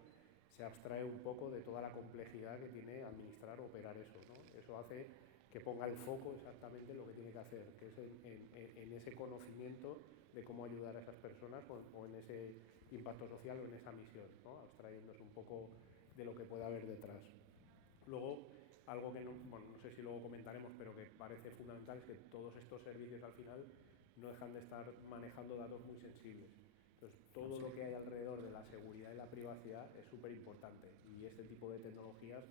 se abstrae un poco de toda la complejidad que tiene administrar o operar eso, ¿no? Eso hace que ponga el foco exactamente en lo que tiene que hacer, que es en ese conocimiento de cómo ayudar a esas personas o en ese impacto social o en esa misión, ¿no? Abstrayéndose un poco de lo que pueda haber detrás. Luego, algo que no sé si luego comentaremos, pero que parece fundamental, es que todos estos servicios al final no dejan de estar manejando datos muy sensibles. Entonces, todo lo que hay alrededor de la seguridad y la privacidad es súper importante, y este tipo de tecnologías,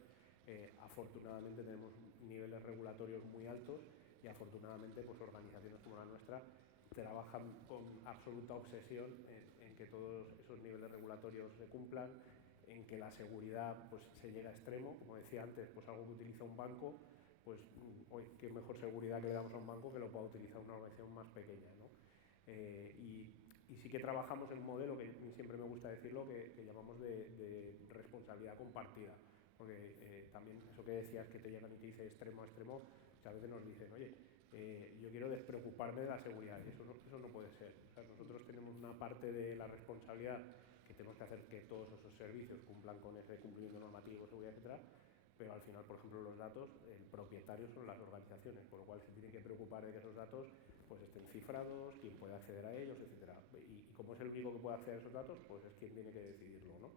afortunadamente tenemos niveles regulatorios muy altos y afortunadamente pues organizaciones como la nuestra trabajan con absoluta obsesión en que todos esos niveles regulatorios se cumplan, en que la seguridad pues se llegue a extremo. Como decía antes, pues algo que utiliza un banco, pues hoy qué mejor seguridad que le damos a un banco que lo pueda utilizar una organización más pequeña, ¿no? Y sí que trabajamos en un modelo que siempre me gusta decirlo, que llamamos de responsabilidad compartida, porque también eso que decías, que te llegan y te dice extremo a extremo, muchas veces nos dicen, oye, yo quiero despreocuparme de la seguridad, y eso no puede ser. O sea, nosotros tenemos una parte de la responsabilidad que tenemos que hacer que todos esos servicios cumplan con ese cumplimiento normativo, seguridad, etcétera, pero al final, por ejemplo, los datos, el propietario son las organizaciones, por lo cual se tienen que preocupar de que esos datos pues estén cifrados, quién puede acceder a ellos, etcétera. Y como es el único que puede acceder a esos datos, pues es quien tiene que decidirlo, ¿no?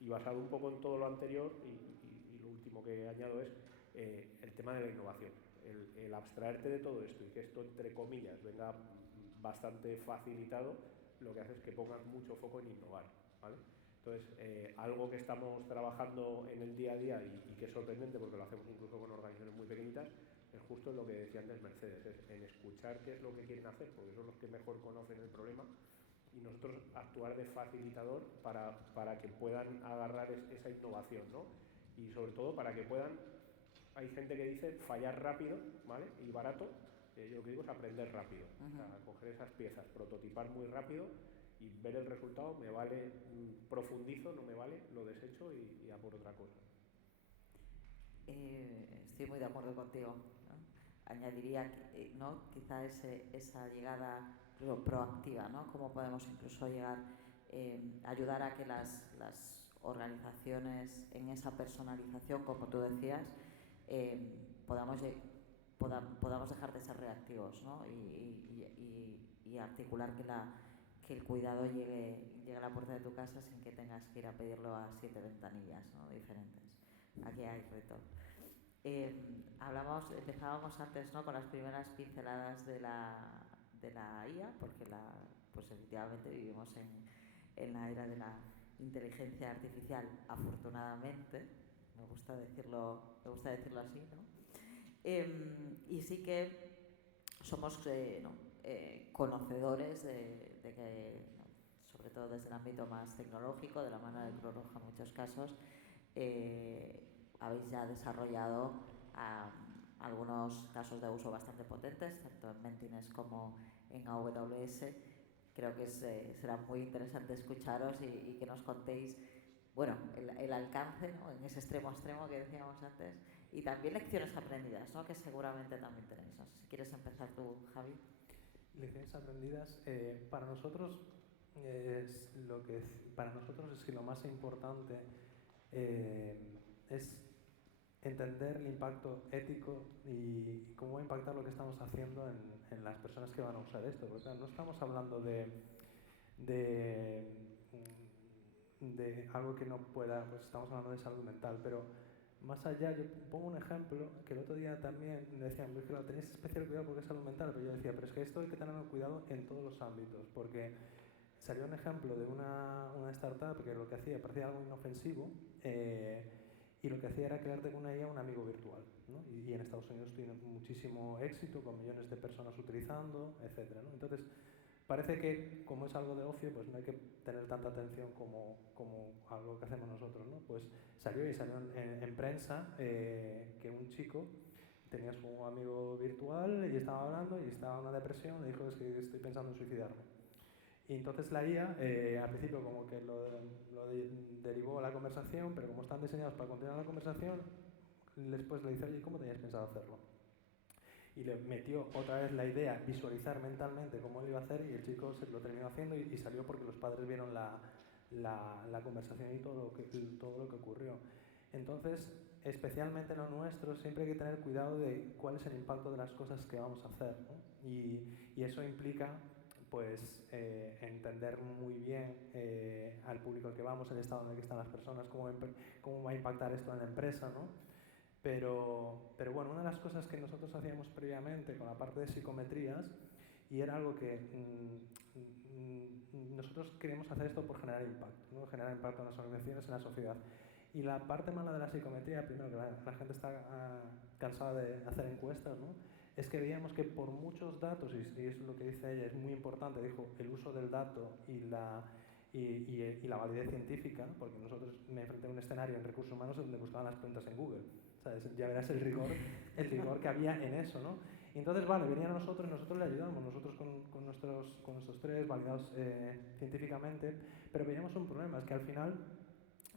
Y basado un poco en todo lo anterior, y lo último que añado es el tema de la innovación. El abstraerte de todo esto y que esto, entre comillas, venga bastante facilitado, lo que hace es que pongas mucho foco en innovar, ¿vale? Entonces, algo que estamos trabajando en el día a día y que es sorprendente porque lo hacemos incluso con organizaciones muy pequeñitas, es justo lo que decía antes Mercedes, es en escuchar qué es lo que quieren hacer, porque son los que mejor conocen el problema, y nosotros actuar de facilitador para que puedan agarrar esa innovación, ¿no? Y sobre todo para que puedan, hay gente que dice fallar rápido, ¿vale? Y barato, yo lo que digo es aprender rápido, o sea, coger esas piezas, prototipar muy rápido y ver el resultado, me vale, profundizo, no me vale, lo desecho y a por otra cosa. Estoy muy de acuerdo contigo, ¿no? Añadiría, ¿no? Quizá esa llegada proactiva, ¿no? Cómo podemos incluso llegar a ayudar a que las organizaciones en esa personalización, como tú decías, podamos dejar de ser reactivos, ¿no? y articular que el cuidado llegue a la puerta de tu casa sin que tengas que ir a pedirlo a 7 ventanillas, ¿no? Diferentes. Aquí hay reto. Empezábamos antes, ¿no? Con las primeras pinceladas de la IA, porque pues efectivamente vivimos en la era de la inteligencia artificial, afortunadamente, me gusta decirlo así, ¿no? Y sí que somos conocedores de que, sobre todo desde el ámbito más tecnológico, de la mano de Cruz Roja en muchos casos, habéis ya desarrollado algunos casos de uso bastante potentes, tanto en Mentimeter como en AWS. Creo que será muy interesante escucharos y que nos contéis, bueno, el alcance, ¿no? En ese extremo que decíamos antes, y también lecciones aprendidas, ¿no? Que seguramente también tenéis. No sé si quieres empezar tú, Javi. Lecciones aprendidas, para nosotros es que lo más importante es entender el impacto ético y cómo va a impactar lo que estamos haciendo en las personas que van a usar esto, porque no estamos hablando de algo que no pueda, pues estamos hablando de salud mental, pero más allá, yo pongo un ejemplo que el otro día también me decían, claro, tenéis especial cuidado porque es salud mental, pero yo decía, pero es que esto hay que tenerlo cuidado en todos los ámbitos, porque salió un ejemplo de una startup que lo que hacía parecía algo inofensivo, y lo que hacía era crearte con una IA un amigo virtual, ¿no? Y en Estados Unidos tiene muchísimo éxito, con millones de personas utilizando, etc., ¿no? Entonces, parece que como es algo de ocio, pues no hay que tener tanta atención como algo que hacemos nosotros, ¿no? Pues salió en prensa que un chico tenía su amigo virtual y estaba hablando y estaba en una depresión, le dijo, es que estoy pensando en suicidarme. Y entonces la IA, al principio como que lo derivó a la conversación, pero como están diseñados para continuar la conversación, después le dice, oye, ¿cómo tenías pensado hacerlo? Y le metió otra vez la idea, visualizar mentalmente cómo lo iba a hacer, y el chico se lo terminó haciendo y salió porque los padres vieron la conversación y todo lo que ocurrió. Entonces, especialmente en lo nuestro, siempre hay que tener cuidado de cuál es el impacto de las cosas que vamos a hacer, ¿no? Y eso implica pues entender muy bien al público al que vamos, el estado en el que están las personas, cómo va a impactar esto en la empresa, ¿no? Pero bueno, una de las cosas que nosotros hacíamos previamente con la parte de psicometrías, y era algo que nosotros queríamos hacer esto por generar impacto, ¿no? Generar impacto en las organizaciones, en la sociedad. Y la parte mala de la psicometría, primero que la gente está cansada de hacer encuestas, ¿no? Es que veíamos que por muchos datos, y es lo que dice ella, es muy importante, dijo, el uso del dato y la validez científica, porque nosotros me enfrenté a un escenario en recursos humanos donde buscaban las preguntas en Google, ¿sabes? Ya verás el rigor que había en eso, ¿no? Y entonces, vale, venían a nosotros le ayudamos, nosotros con nuestros tres validados científicamente, pero veíamos un problema, es que al final,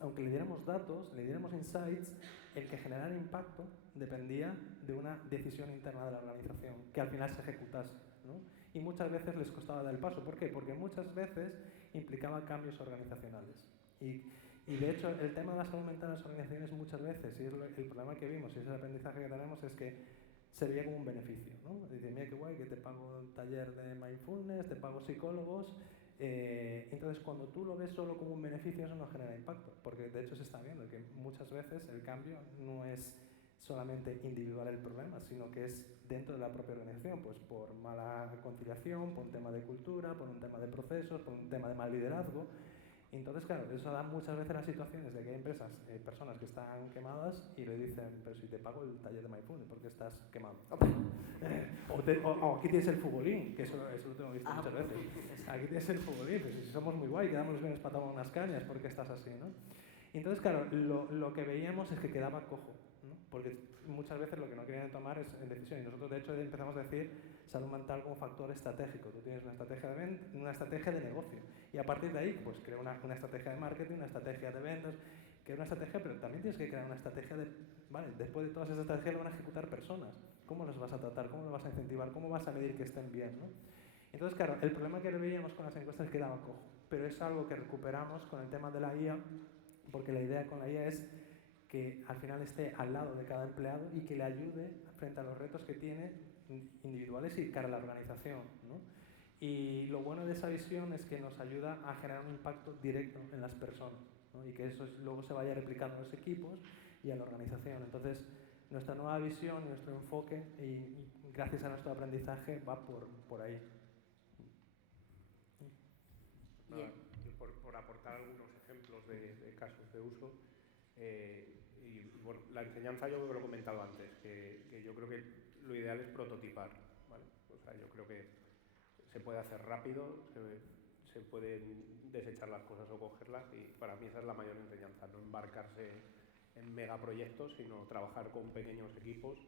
aunque le diéramos datos, le diéramos insights, el que generara impacto dependía de una decisión interna de la organización, que al final se ejecutase, ¿no? Y muchas veces les costaba dar el paso. ¿Por qué? Porque muchas veces implicaba cambios organizacionales. Y de hecho, el tema de la salud mental en las organizaciones muchas veces, y es el problema que vimos, y es el aprendizaje que tenemos, es que se veía como un beneficio, ¿no? Dice, mira qué guay, que te pago un taller de mindfulness, te pago psicólogos. Entonces, cuando tú lo ves solo como un beneficio, eso no genera impacto, porque de hecho se está viendo que muchas veces el cambio no es solamente individual el problema, sino que es dentro de la propia organización, pues por mala conciliación, por un tema de cultura, por un tema de procesos, por un tema de mal liderazgo. Entonces, claro, eso da muchas veces las situaciones de que hay empresas, personas que están quemadas y le dicen, pero si te pago el taller de Maipú, ¿por qué estás quemado? O aquí tienes el futbolín, que eso lo tengo visto muchas veces. Aquí tienes el futbolín, pues si somos muy guay, quedamos los viernes para tomar unas cañas, ¿por qué estás así, no? Entonces, claro, lo que veíamos es que quedaba cojo, ¿no? Porque muchas veces lo que no querían tomar es decisión. Y nosotros, de hecho, empezamos a decir salud mental como factor estratégico. Tú tienes una estrategia de venta, una estrategia de negocio. Y a partir de ahí, pues crea una estrategia de marketing, una estrategia de ventas, crea una estrategia, pero también tienes que crear una estrategia de, vale, después de todas esas estrategias lo van a ejecutar personas. ¿Cómo las vas a tratar? ¿Cómo las vas a incentivar? ¿Cómo vas a medir que estén bien, ¿no? Entonces, claro, el problema que veíamos con las encuestas es que daba cojo. Pero es algo que recuperamos con el tema de la IA, porque la idea con la IA es que al final esté al lado de cada empleado y que le ayude frente a los retos que tiene individuales y cara a la organización, ¿no? Y lo bueno de esa visión es que nos ayuda a generar un impacto directo en las personas, ¿no? Y que eso luego se vaya replicando a los equipos y a la organización. Entonces, nuestra nueva visión, nuestro enfoque y gracias a nuestro aprendizaje va por ahí. Bien. Por aportar algunos ejemplos de casos de uso, y bueno, la enseñanza yo creo que lo he comentado antes, que yo creo que lo ideal es prototipar, ¿vale? O sea, yo creo que se puede hacer rápido, se pueden desechar las cosas o cogerlas, y para mí esa es la mayor enseñanza, no embarcarse en megaproyectos, sino trabajar con pequeños equipos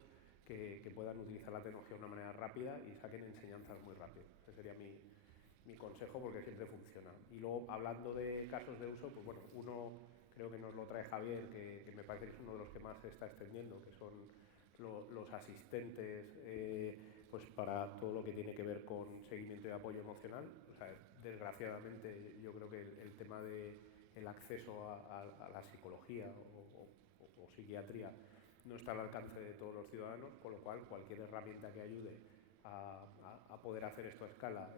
que puedan utilizar la tecnología de una manera rápida y saquen enseñanzas muy rápido. Ese sería mi consejo, porque siempre funciona. Y luego, hablando de casos de uso, pues bueno, uno creo que nos lo trae Javier, que me parece que es uno de los que más se está extendiendo, que son los asistentes, pues para todo lo que tiene que ver con seguimiento y apoyo emocional. O sea, desgraciadamente yo creo que el tema del acceso a la psicología o psiquiatría no está al alcance de todos los ciudadanos, con lo cual cualquier herramienta que ayude a poder hacer esto a escala,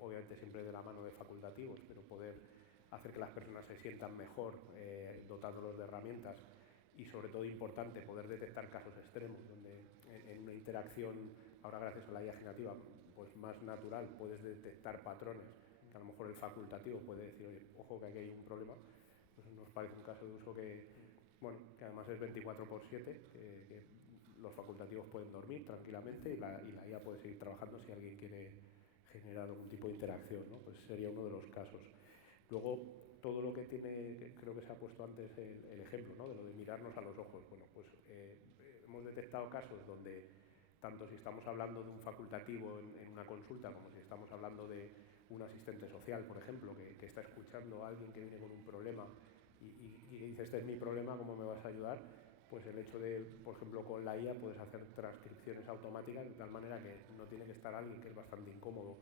obviamente siempre de la mano de facultativos, pero poder hacer que las personas se sientan mejor, dotándolos de herramientas, y sobre todo importante, poder detectar casos extremos, donde en una interacción, ahora gracias a la IA generativa, pues más natural, puedes detectar patrones, que a lo mejor el facultativo puede decir, oye, ojo que aquí hay un problema. Pues nos parece un caso de uso que, bueno, que además es 24/7, que los facultativos pueden dormir tranquilamente y la IA puede seguir trabajando si alguien quiere generar algún tipo de interacción, ¿no? Pues sería uno de los casos. Luego, todo lo que tiene, que creo que se ha puesto antes el ejemplo, ¿no? De lo de mirarnos a los ojos. Bueno, pues hemos detectado casos donde, tanto si estamos hablando de un facultativo en una consulta, como si estamos hablando de un asistente social, por ejemplo, que está escuchando a alguien que viene con un problema y dice, este es mi problema, ¿cómo me vas a ayudar? Pues el hecho de, por ejemplo, con la IA puedes hacer transcripciones automáticas de tal manera que no tiene que estar alguien, que es bastante incómodo,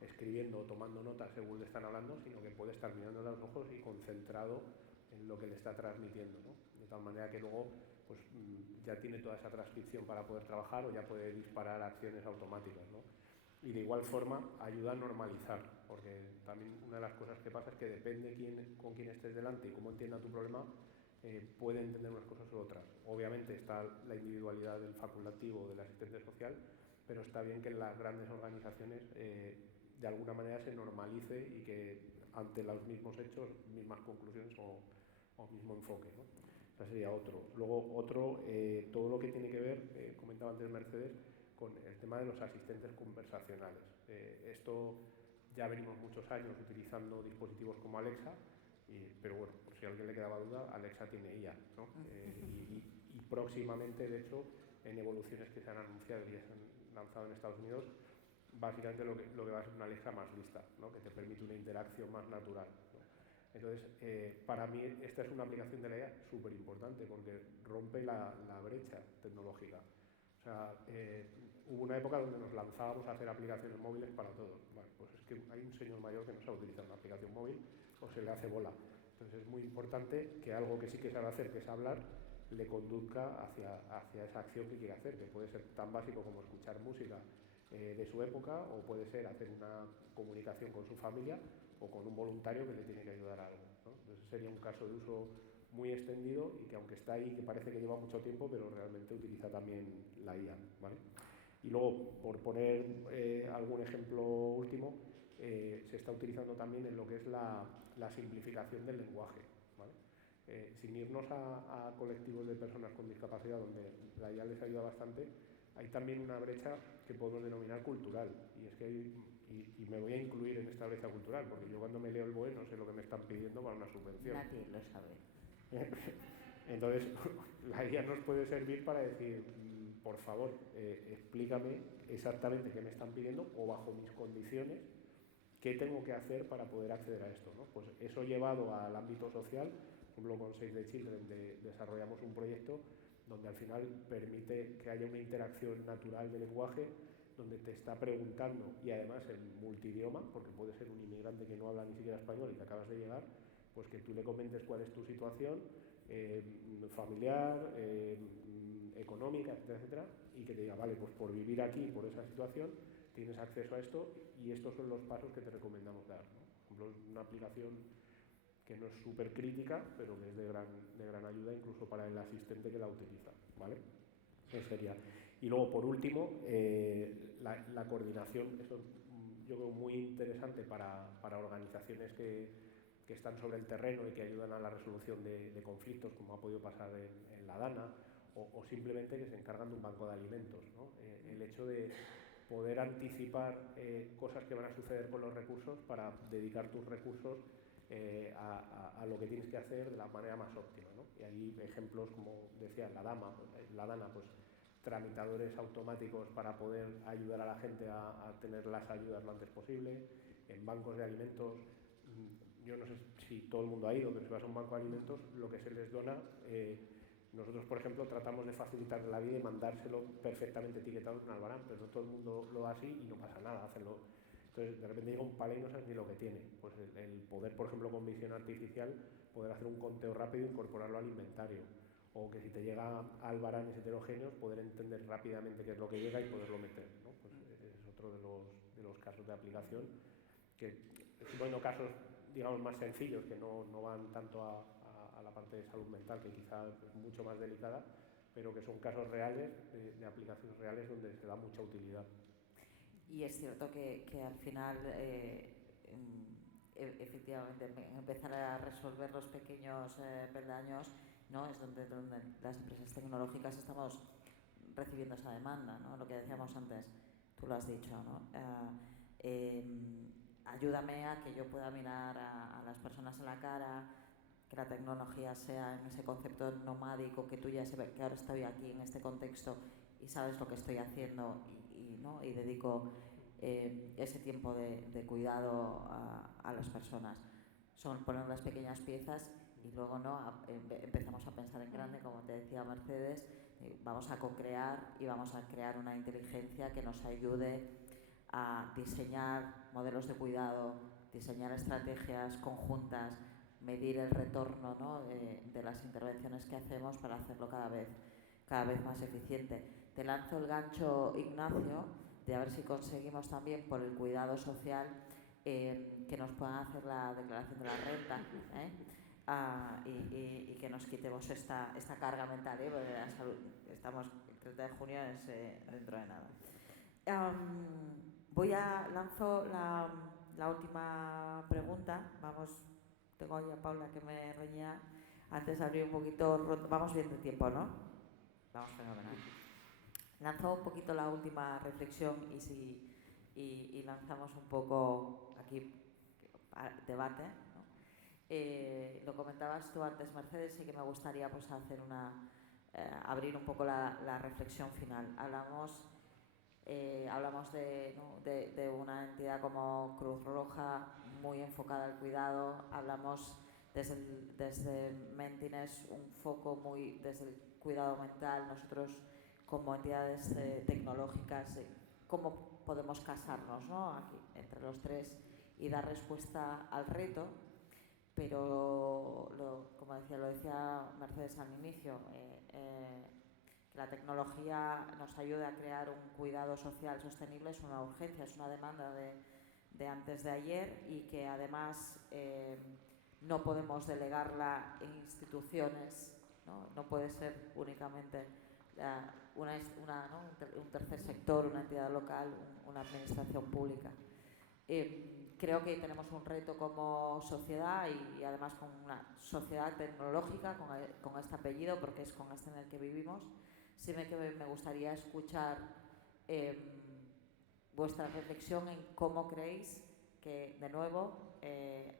escribiendo o tomando notas según le están hablando, sino que puede estar mirándole a los ojos y concentrado en lo que le está transmitiendo, ¿no? De tal manera que luego pues, ya tiene toda esa transcripción para poder trabajar, o ya puede disparar acciones automáticas, ¿no? Y de igual forma ayuda a normalizar, porque también una de las cosas que pasa es que depende con quién estés delante y cómo entienda tu problema, puede entender unas cosas u otras. Obviamente está la individualidad del facultativo o del asistente social, pero está bien que en las grandes organizaciones de alguna manera se normalice y que ante los mismos hechos, mismas conclusiones o mismo enfoque, ¿no? Ese sería otro. Luego otro, todo lo que tiene que ver, comentaba antes Mercedes, con el tema de los asistentes conversacionales. Esto ya venimos muchos años utilizando dispositivos como Alexa, pero bueno, por si a alguien le quedaba duda, Alexa tiene IA, ¿no? Y próximamente, de hecho, en evoluciones que se han anunciado y se han lanzado en Estados Unidos, básicamente lo que va a ser una Alexa más lista, ¿no? Que te permite una interacción más natural, ¿no? Entonces, para mí esta es una aplicación de la IA súper importante, porque rompe la brecha tecnológica. O sea, hubo una época donde nos lanzábamos a hacer aplicaciones móviles para todo. Bueno, pues es que hay un señor mayor que no sabe utilizar una aplicación móvil o se le hace bola. Entonces es muy importante que algo que sí que sabe hacer, que es hablar, le conduzca hacia esa acción que quiere hacer, que puede ser tan básico como escuchar música de su época, o puede ser hacer una comunicación con su familia o con un voluntario que le tiene que ayudar a algo, ¿no? Entonces sería un caso de uso muy extendido y que, aunque está ahí, que parece que lleva mucho tiempo, pero realmente utiliza también la IA, ¿vale? Y luego, por poner algún ejemplo último, se está utilizando también en lo que es la simplificación del lenguaje, ¿vale? Sin irnos a colectivos de personas con discapacidad, donde la IA les ayuda bastante, hay también una brecha que podemos denominar cultural, y es que y me voy a incluir en esta brecha cultural, porque yo cuando me leo el BOE no sé lo que me están pidiendo para una subvención. Nadie lo sabe. Entonces, la IA nos puede servir para decir, por favor, explícame exactamente qué me están pidiendo o bajo mis condiciones, qué tengo que hacer para poder acceder a esto, ¿no? Pues eso llevado al ámbito social, por ejemplo con Save the Children desarrollamos un proyecto donde al final permite que haya una interacción natural de lenguaje, donde te está preguntando, y además en multidioma, porque puede ser un inmigrante que no habla ni siquiera español y que acabas de llegar, pues que tú le comentes cuál es tu situación familiar, económica, etcétera, etcétera, y que te diga, vale, pues por vivir aquí, por esa situación, tienes acceso a esto y estos son los pasos que te recomendamos dar, ¿no? Por ejemplo, una aplicación que no es súper crítica, pero que es de gran ayuda incluso para el asistente que la utiliza, ¿vale? Eso sería. Y luego, por último, la coordinación, eso yo creo muy interesante para organizaciones que están sobre el terreno y que ayudan a la resolución de conflictos, como ha podido pasar en la DANA, o simplemente que se encargan de un banco de alimentos, ¿no? El hecho de poder anticipar cosas que van a suceder con los recursos para dedicar tus recursos a lo que tienes que hacer de la manera más óptima, ¿no? Y hay ejemplos, como decía, la DANA, pues tramitadores automáticos para poder ayudar a la gente a tener las ayudas lo antes posible, en bancos de alimentos. Yo no sé si todo el mundo ha ido, pero si vas a un banco de alimentos, lo que se les dona, nosotros, por ejemplo, tratamos de facilitar la vida y mandárselo perfectamente etiquetado en un albarán, pero no todo el mundo lo da así y no pasa nada, hacerlo. Entonces, de repente llega un palé y no sabes ni lo que tiene. Pues el poder, por ejemplo, con visión artificial, poder hacer un conteo rápido e incorporarlo al inventario. O que si te llega albaranes heterogéneos, poder entender rápidamente qué es lo que llega y poderlo meter, ¿no? Pues es otro de los casos de aplicación, que estoy poniendo casos, digamos, más sencillos, que no van tanto a la parte de salud mental, que quizá es mucho más delicada, pero que son casos reales, de aplicaciones reales donde se da mucha utilidad. Y es cierto que al final, efectivamente, empezar a resolver los pequeños peldaños, ¿no? Es donde las empresas tecnológicas estamos recibiendo esa demanda, ¿no? Lo que decíamos antes, tú lo has dicho, ¿no? Ayúdame a que yo pueda mirar a las personas en la cara, que la tecnología sea en ese concepto nomádico, que tú ya sabes que ahora estoy aquí en este contexto y sabes lo que estoy haciendo ¿no? Y dedico ese tiempo de cuidado a las personas. Son poner las pequeñas piezas y luego ¿no? Empezamos a pensar en grande, como te decía Mercedes, vamos a co-crear y vamos a crear una inteligencia que nos ayude a diseñar modelos de cuidado, diseñar estrategias conjuntas, medir el retorno, ¿no? de las intervenciones que hacemos para hacerlo cada vez más eficiente. Te lanzo el gancho, Ignacio, de a ver si conseguimos también por el cuidado social que nos puedan hacer la declaración de la renta y que nos quitemos esta carga mental, porque la salud, estamos, el 30 de junio es dentro de nada. Lanzo la última pregunta. Tengo ahí a Paula que me reñía antes de abrir un poquito. Vamos bien de tiempo, ¿no? Vamos fenomenal. Lanzo un poquito la última reflexión y lanzamos un poco aquí debate, ¿no? Lo comentabas tú antes, Mercedes, y que me gustaría pues hacer abrir un poco la reflexión final. Hablamos de una entidad como Cruz Roja muy enfocada al cuidado, hablamos desde Mentines un foco muy desde el cuidado mental, nosotros como entidades tecnológicas, cómo podemos casarnos, ¿no? Aquí, entre los tres y dar respuesta al reto, pero como lo decía Mercedes al inicio, que la tecnología nos ayude a crear un cuidado social sostenible es una urgencia, es una demanda de antes de ayer y que además no podemos delegarla en instituciones, no puede ser únicamente un tercer sector, una entidad local, una administración pública. Creo que tenemos un reto como sociedad y además con una sociedad tecnológica, con este apellido, porque es con este en el que vivimos. Sí que me gustaría escuchar vuestra reflexión en cómo creéis que, de nuevo,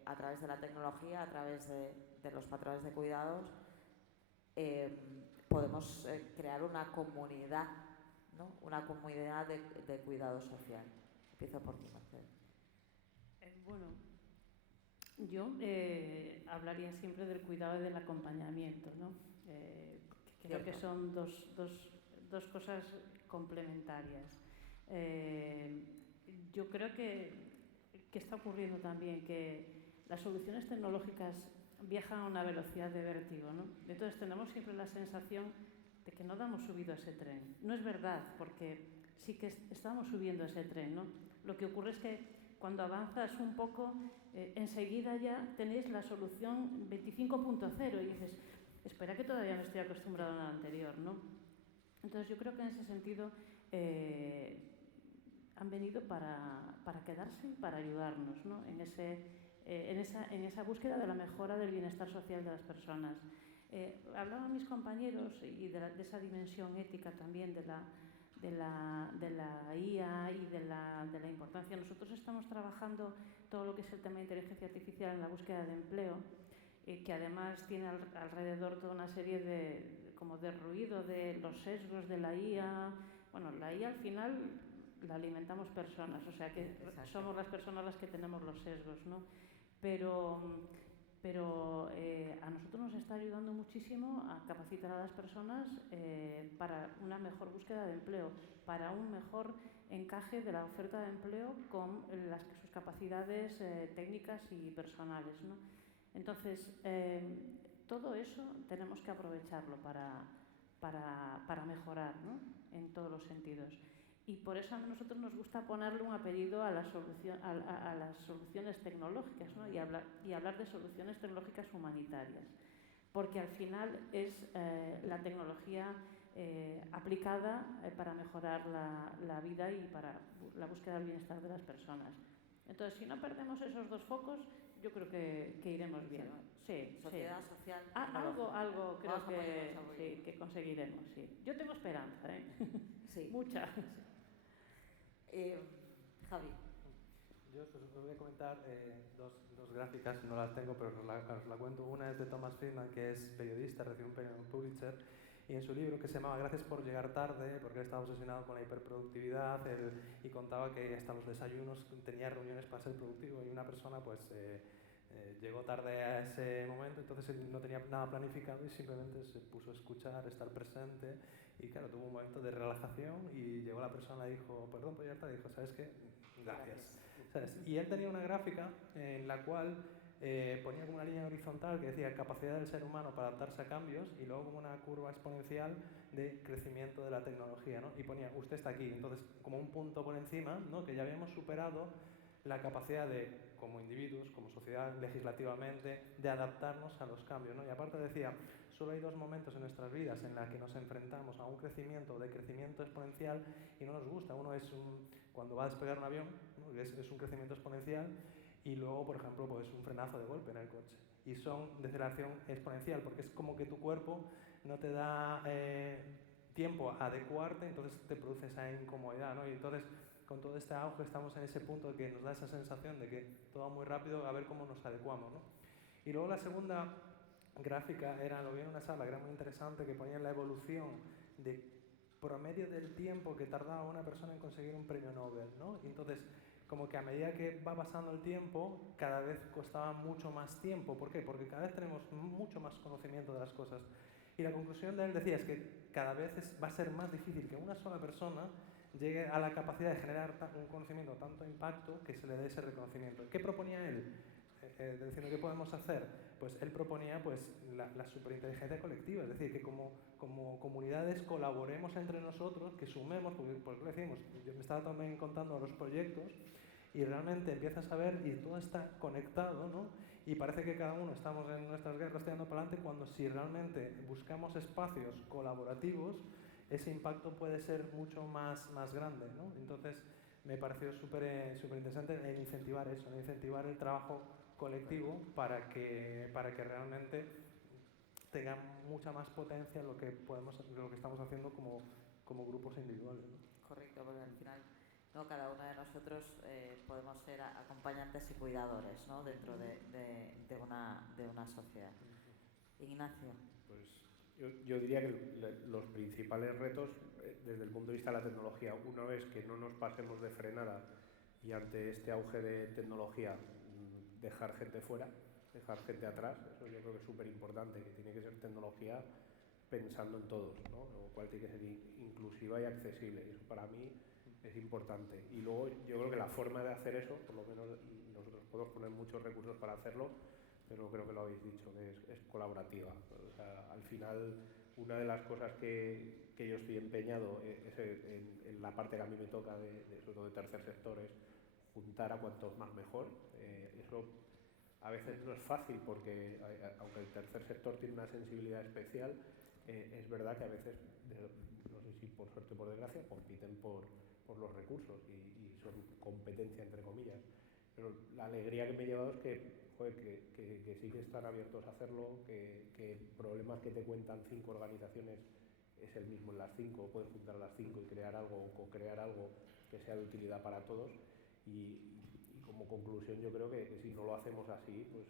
a través de la tecnología, a través de los patrones de cuidados, podemos crear una comunidad, ¿no? Una comunidad de cuidado social. Empiezo por ti, Mercedes. Bueno, yo hablaría siempre del cuidado y del acompañamiento, ¿no? Creo que son dos cosas complementarias. Yo creo que está ocurriendo también que las soluciones tecnológicas viajan a una velocidad de vértigo, ¿no? Entonces tenemos siempre la sensación de que no damos subido a ese tren. No es verdad, porque sí que estamos subiendo a ese tren, ¿no? Lo que ocurre es que cuando avanzas un poco, enseguida ya tenéis la solución 25.0 y dices, espera que todavía no estoy acostumbrado a la anterior, ¿no? Entonces yo creo que en ese sentido han venido para quedarse y para ayudarnos, ¿no? En esa búsqueda de la mejora del bienestar social de las personas. Hablaban mis compañeros y de esa dimensión ética también de la IA y de la importancia. Nosotros estamos trabajando todo lo que es el tema de inteligencia artificial en la búsqueda de empleo, que además tiene alrededor toda una serie de ruido de los sesgos de la IA. Bueno, la IA al final la alimentamos personas, o sea que exacto, somos las personas las que tenemos los sesgos, ¿no? Pero a nosotros nos está ayudando muchísimo a capacitar a las personas para una mejor búsqueda de empleo, para un mejor encaje de la oferta de empleo con sus capacidades técnicas y personales, ¿no? Entonces, todo eso tenemos que aprovecharlo para mejorar, ¿no? En todos los sentidos. Y por eso a nosotros nos gusta ponerle un apellido a las soluciones tecnológicas, ¿no? y hablar de soluciones tecnológicas humanitarias, porque al final es la tecnología aplicada para mejorar la vida y para la búsqueda del bienestar de las personas. Entonces, si no perdemos esos dos focos, yo creo que iremos bien. Sí, sociedad social. Algo creo que conseguiremos, sí. Yo tengo esperanza, ¿eh? Sí. Mucha. Javi. Yo os voy a comentar dos gráficas, no las tengo, pero os la cuento. Una es de Thomas Friedman, que es periodista, recibió un premio Pulitzer, y en su libro, que se llamaba Gracias por llegar tarde, porque él estaba obsesionado con la hiperproductividad, y contaba que hasta los desayunos tenía reuniones para ser productivo, y una persona pues llegó tarde a ese momento, entonces él no tenía nada planificado y simplemente se puso a escuchar, estar presente, y claro, tuvo un momento de relajación y llegó la persona y dijo, perdón por llegar tarde, y dijo, ¿sabes qué? Gracias. ¿Sabes? Y él tenía una gráfica en la cual ponía como una línea horizontal que decía capacidad del ser humano para adaptarse a cambios, y luego como una curva exponencial de crecimiento de la tecnología, ¿no? Y ponía, usted está aquí, entonces como un punto por encima, ¿no? Que ya habíamos superado la capacidad de, como individuos, como sociedad, legislativamente, de adaptarnos a los cambios, ¿no? Y aparte decía, solo hay dos momentos en nuestras vidas en los que nos enfrentamos a un crecimiento exponencial y no nos gusta. Uno es cuando va a despegar un avión, ¿no? es un crecimiento exponencial, y luego, por ejemplo, pues un frenazo de golpe en el coche. Y son deceleración exponencial, porque es como que tu cuerpo no te da tiempo a adecuarte, entonces te produce esa incomodidad, ¿no? Y entonces, con todo este auge, estamos en ese punto que nos da esa sensación de que todo va muy rápido, a ver cómo nos adecuamos, ¿no? Y luego la segunda gráfica lo vi en una sala que era muy interesante, que ponía la evolución de promedio del tiempo que tardaba una persona en conseguir un premio Nobel, ¿no? Y entonces, como que a medida que va pasando el tiempo, cada vez costaba mucho más tiempo. ¿Por qué? Porque cada vez tenemos mucho más conocimiento de las cosas. Y la conclusión de él decía es que cada vez va a ser más difícil que una sola persona llegue a la capacidad de generar un conocimiento, tanto impacto, que se le dé ese reconocimiento. ¿Qué proponía él? Diciendo, ¿qué podemos hacer? Pues él proponía pues, la superinteligencia colectiva, es decir, que como comunidades colaboremos entre nosotros, que sumemos, porque lo decimos, yo me estaba también contando los proyectos, y realmente empiezas a ver y todo está conectado, ¿no? Y parece que cada uno estamos en nuestras guerras tirando para adelante, cuando si realmente buscamos espacios colaborativos, ese impacto puede ser mucho más grande, ¿no? Entonces, me pareció súper interesante el incentivar eso, el incentivar el trabajo colectivo para que realmente tenga mucha más potencia lo que estamos haciendo como grupos individuales, ¿no? Correcto, porque al final, ¿no?, cada uno de nosotros podemos ser acompañantes y cuidadores, ¿no?, dentro de una sociedad. Ignacio. Pues yo diría que los principales retos desde el punto de vista de la tecnología, una vez que no nos pasemos de frenada y ante este auge de tecnología dejar gente fuera, dejar gente atrás, eso yo creo que es súper importante, que tiene que ser tecnología pensando en todos, ¿no? Lo cual tiene que ser inclusiva y accesible, y eso para mí es importante. Y luego yo creo que la forma de hacer eso, por lo menos nosotros podemos poner muchos recursos para hacerlo, pero creo que lo habéis dicho, que es colaborativa. O sea, al final, una de las cosas que yo estoy empeñado es en la parte que a mí me toca, sobre todo de tercer sector, es juntar a cuantos más mejor. Eso a veces no es fácil porque, aunque el tercer sector tiene una sensibilidad especial, es verdad que a veces, no sé si por suerte o por desgracia, compiten por los recursos y son competencia entre comillas. Pero la alegría que me he llevado es que sí que están abiertos a hacerlo, que problemas que te cuentan 5 organizaciones es el mismo en las 5, puedes juntar a las 5 y crear algo o co-crear algo que sea de utilidad para todos. Y como conclusión yo creo que si no lo hacemos así, pues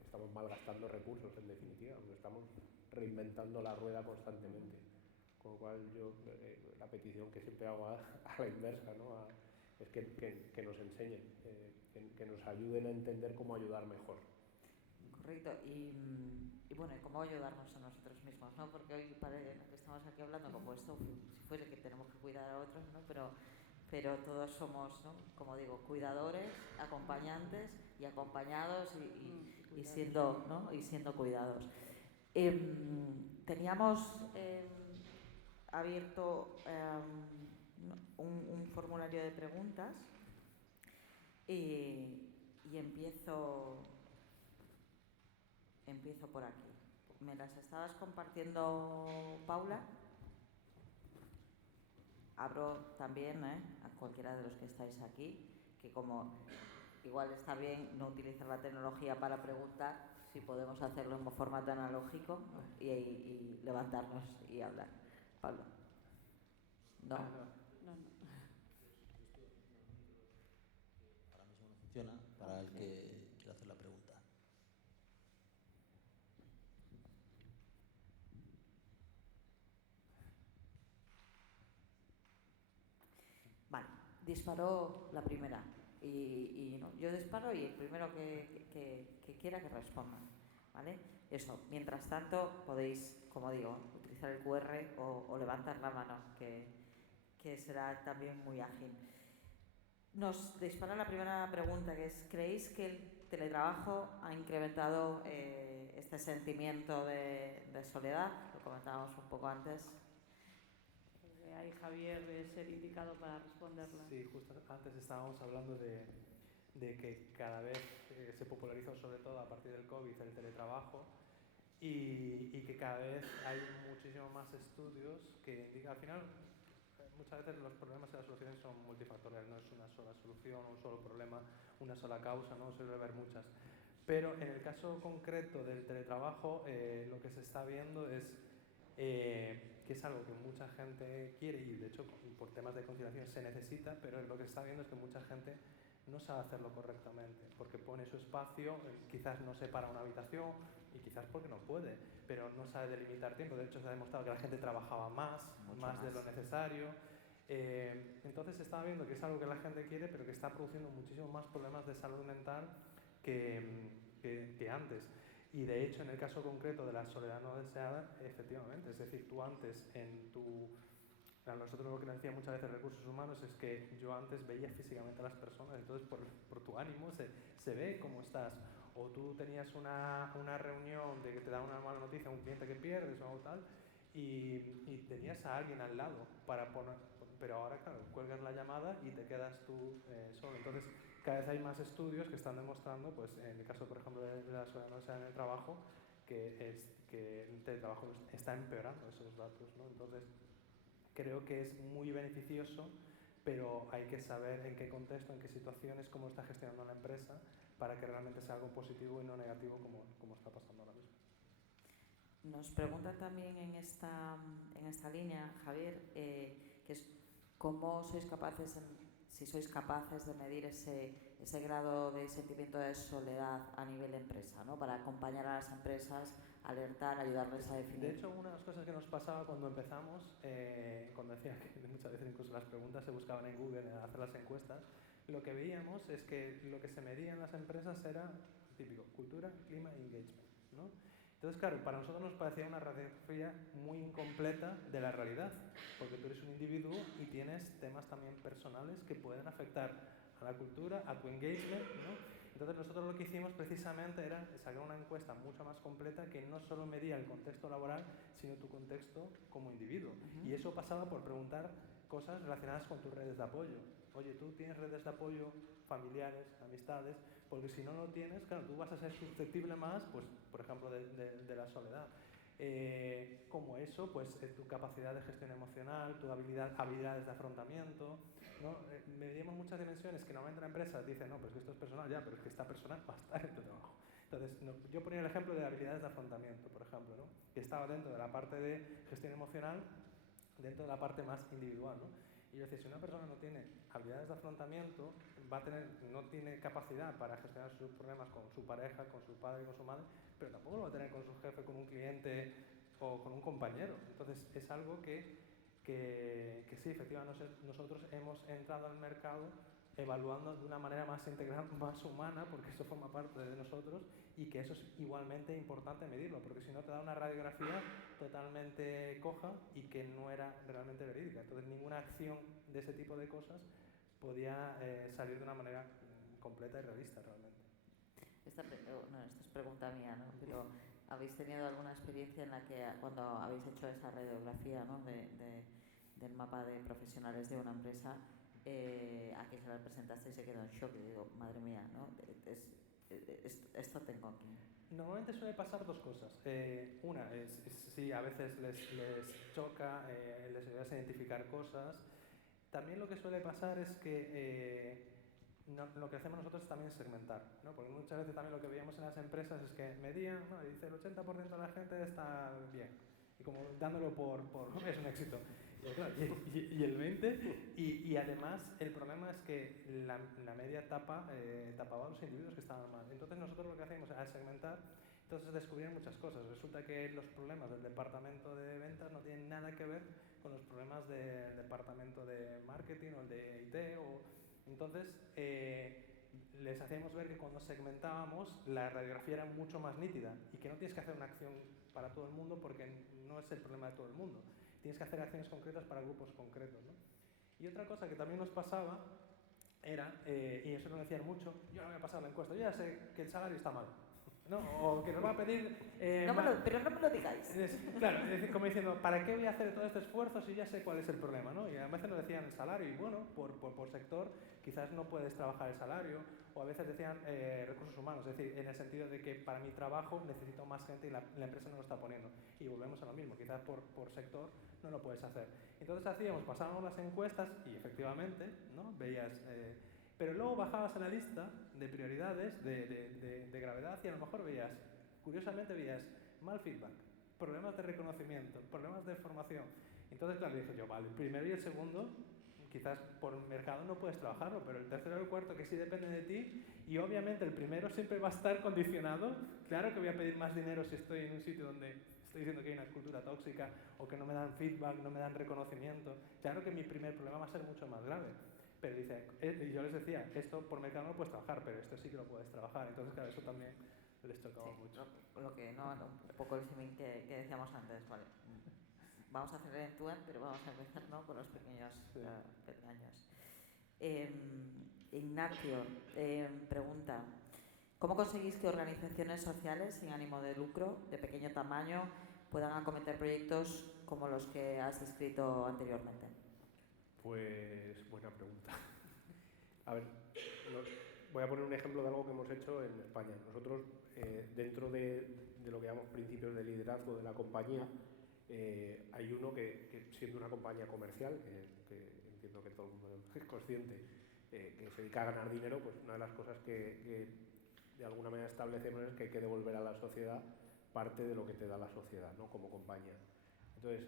estamos malgastando recursos en definitiva, porque estamos reinventando la rueda constantemente. Con lo cual yo la petición que siempre hago a la inversa, ¿no?, es que nos enseñen, que nos ayuden a entender cómo ayudar mejor. Correcto, y bueno, y cómo ayudarnos a nosotros mismos, ¿no? Porque hoy que estamos aquí hablando como esto, si fuese que tenemos que cuidar a otros, ¿no? Pero todos somos, ¿no?, como digo, cuidadores, acompañantes y acompañados y siendo, ¿no?, y siendo cuidados. Teníamos abierto un formulario de preguntas y empiezo por aquí. ¿Me las estabas compartiendo, Paula? Abro también a cualquiera de los que estáis aquí, que como igual está bien no utilizar la tecnología para preguntar, si podemos hacerlo en formato analógico y levantarnos y hablar. Pablo. No. Ahora mismo no funciona para el que quiera hacer la pregunta. Vale, disparó la primera. Y no, yo disparo y el primero que quiera que responda, ¿vale? Eso, mientras tanto podéis, como digo, utilizar el QR o levantar la mano, que será también muy ágil. Nos dispara la primera pregunta, que es: ¿creéis que el teletrabajo ha incrementado este sentimiento de soledad? Lo comentábamos un poco antes. Ahí Javier es el indicado para responderla. Sí, justo antes estábamos hablando de que cada vez se popularizó, sobre todo a partir del COVID, el teletrabajo y que cada vez hay muchísimos más estudios que indican, al final, muchas veces los problemas y las soluciones son multifactoriales, no es una sola solución, un solo problema, una sola causa, no suele haber muchas. Pero en el caso concreto del teletrabajo, lo que se está viendo es que es algo que mucha gente quiere y de hecho por temas de conciliación se necesita, pero lo que se está viendo es que mucha gente no sabe hacerlo correctamente, porque pone su espacio, quizás no separa una habitación y quizás porque no puede, pero no sabe delimitar tiempo. De hecho se ha demostrado que la gente trabajaba más de lo necesario. Entonces se está viendo que es algo que la gente quiere, pero que está produciendo muchísimos más problemas de salud mental que antes. Y de hecho, en el caso concreto de la soledad no deseada, efectivamente, es decir, tú antes nosotros lo que nos decían muchas veces recursos humanos es que yo antes veía físicamente a las personas, entonces por tu ánimo se ve cómo estás. O tú tenías una reunión de que te da una mala noticia, un cliente que pierdes o algo tal, y tenías a alguien al lado para poner, pero ahora claro, cuelgas la llamada y te quedas tú solo. Entonces cada vez hay más estudios que están demostrando, pues en el caso por ejemplo de la soledad en el trabajo, que el teletrabajo está empeorando esos datos, ¿no? Entonces creo que es muy beneficioso, pero hay que saber en qué contexto, en qué situaciones, cómo está gestionando la empresa para que realmente sea algo positivo y no negativo como está pasando ahora mismo. Nos preguntan también en esta línea, Javier, que es cómo sois capaces, si sois capaces de medir ese grado de sentimiento de soledad a nivel empresa, ¿no? Para acompañar a las empresas, alertar, ayudarles a definir. De hecho, una de las cosas que nos pasaba cuando empezamos, cuando decía que muchas veces incluso las preguntas se buscaban en Google, hacer las encuestas, lo que veíamos es que lo que se medía en las empresas era típico, cultura, clima e engagement, ¿no? Entonces, claro, para nosotros nos parecía una radiografía muy incompleta de la realidad, porque tú eres un individuo y tienes temas también personales que pueden afectar a la cultura, a tu engagement, ¿no? Entonces nosotros lo que hicimos precisamente era sacar una encuesta mucho más completa que no solo medía el contexto laboral, sino tu contexto como individuo. Y eso pasaba por preguntar cosas relacionadas con tus redes de apoyo. Oye, ¿tú tienes redes de apoyo familiares, amistades? Porque si no lo tienes, claro, tú vas a ser susceptible más, pues, por ejemplo, de la soledad. Como eso, pues tu capacidad de gestión emocional, tu habilidades de afrontamiento, ¿no? Medimos muchas dimensiones que normalmente la empresa dice, no, pues que esto es personal, ya, pero es que esta persona va a estar en tu trabajo. Entonces, no, yo ponía el ejemplo de habilidades de afrontamiento, por ejemplo, ¿no? Que estaba dentro de la parte de gestión emocional, dentro de la parte más individual, ¿no? Y yo decía, si una persona no tiene habilidades de afrontamiento, no tiene capacidad para gestionar sus problemas con su pareja, con su padre, con su madre, pero tampoco lo va a tener con su jefe, con un cliente o con un compañero. Entonces, es algo que sí, efectivamente, nosotros hemos entrado al mercado evaluando de una manera más integral, más humana, porque eso forma parte de nosotros y que eso es igualmente importante medirlo, porque si no te da una radiografía totalmente coja y que no era realmente verídica. Entonces ninguna acción de ese tipo de cosas podía salir de una manera completa y realista realmente. Esta es pregunta mía, ¿no? Pero ¿habéis tenido alguna experiencia en la que cuando habéis hecho esa radiografía, ¿no? del mapa de profesionales de una empresa, a que se la presentaste y se quedó en shock y digo, madre mía, ¿no? Esto tengo aquí. Normalmente suele pasar dos cosas. Una es sí, a veces les choca, les ayudas a identificar cosas. También lo que suele pasar es que lo que hacemos nosotros es también segmentar, ¿no? Porque muchas veces también lo que veíamos en las empresas es que medían, ¿no? Y dice el 80% de la gente está bien, y como dándolo por es un éxito. Y el 20%, y además el problema es que la media tapaba a los individuos que estaban mal. Entonces nosotros lo que hacemos es segmentar, entonces descubrir muchas cosas. Resulta que los problemas del departamento de ventas no tienen nada que ver con los problemas del departamento de marketing o el de IT. Entonces les hacíamos ver que cuando segmentábamos la radiografía era mucho más nítida y que no tienes que hacer una acción para todo el mundo porque no es el problema de todo el mundo. Tienes que hacer acciones concretas para grupos concretos, ¿no? Y otra cosa que también nos pasaba era, y eso nos decían mucho, yo no me he pasado la encuesta, yo ya sé que el salario está mal, ¿no? O que nos va a pedir... pero no me lo digáis. Claro, es decir, como diciendo, ¿para qué voy a hacer todo este esfuerzo si ya sé cuál es el problema, ¿no? Y a veces nos decían el salario, y bueno, por sector quizás no puedes trabajar el salario, o a veces decían recursos humanos, es decir, en el sentido de que para mi trabajo necesito más gente y la empresa no lo está poniendo. Y volvemos a lo mismo, quizás por sector no lo puedes hacer. Entonces pasábamos las encuestas y efectivamente, ¿no? Veías... pero luego bajabas a la lista de prioridades, de gravedad, y a lo mejor curiosamente veías mal feedback, problemas de reconocimiento, problemas de formación. Entonces, claro, dije yo, vale, el primero y el segundo, quizás por mercado no puedes trabajarlo, pero el tercero y el cuarto que sí dependen de ti, y obviamente el primero siempre va a estar condicionado. Claro que voy a pedir más dinero si estoy en un sitio donde estoy diciendo que hay una cultura tóxica o que no me dan feedback, no me dan reconocimiento. Claro que mi primer problema va a ser mucho más grave. Pero dice, y yo les decía, esto por mercado no lo puedes trabajar, pero esto sí que lo puedes trabajar. Entonces, claro, eso también les chocaba mucho. Lo que un poco el símil que decíamos antes, vale. Vamos a hacer el end-to-end, pero vamos a empezar, ¿no? Con los pequeños peldaños. Ignacio pregunta, ¿cómo conseguís que organizaciones sociales sin ánimo de lucro, de pequeño tamaño, puedan acometer proyectos como los que has descrito anteriormente? Pues buena pregunta. A ver, voy a poner un ejemplo de algo que hemos hecho en España. Nosotros, dentro de lo que llamamos principios de liderazgo de la compañía, hay uno que siendo una compañía comercial, que entiendo que todo el mundo es consciente, que se dedica a ganar dinero, pues una de las cosas que de alguna manera establecemos es que hay que devolver a la sociedad parte de lo que te da la sociedad, ¿no? Como compañía. Entonces,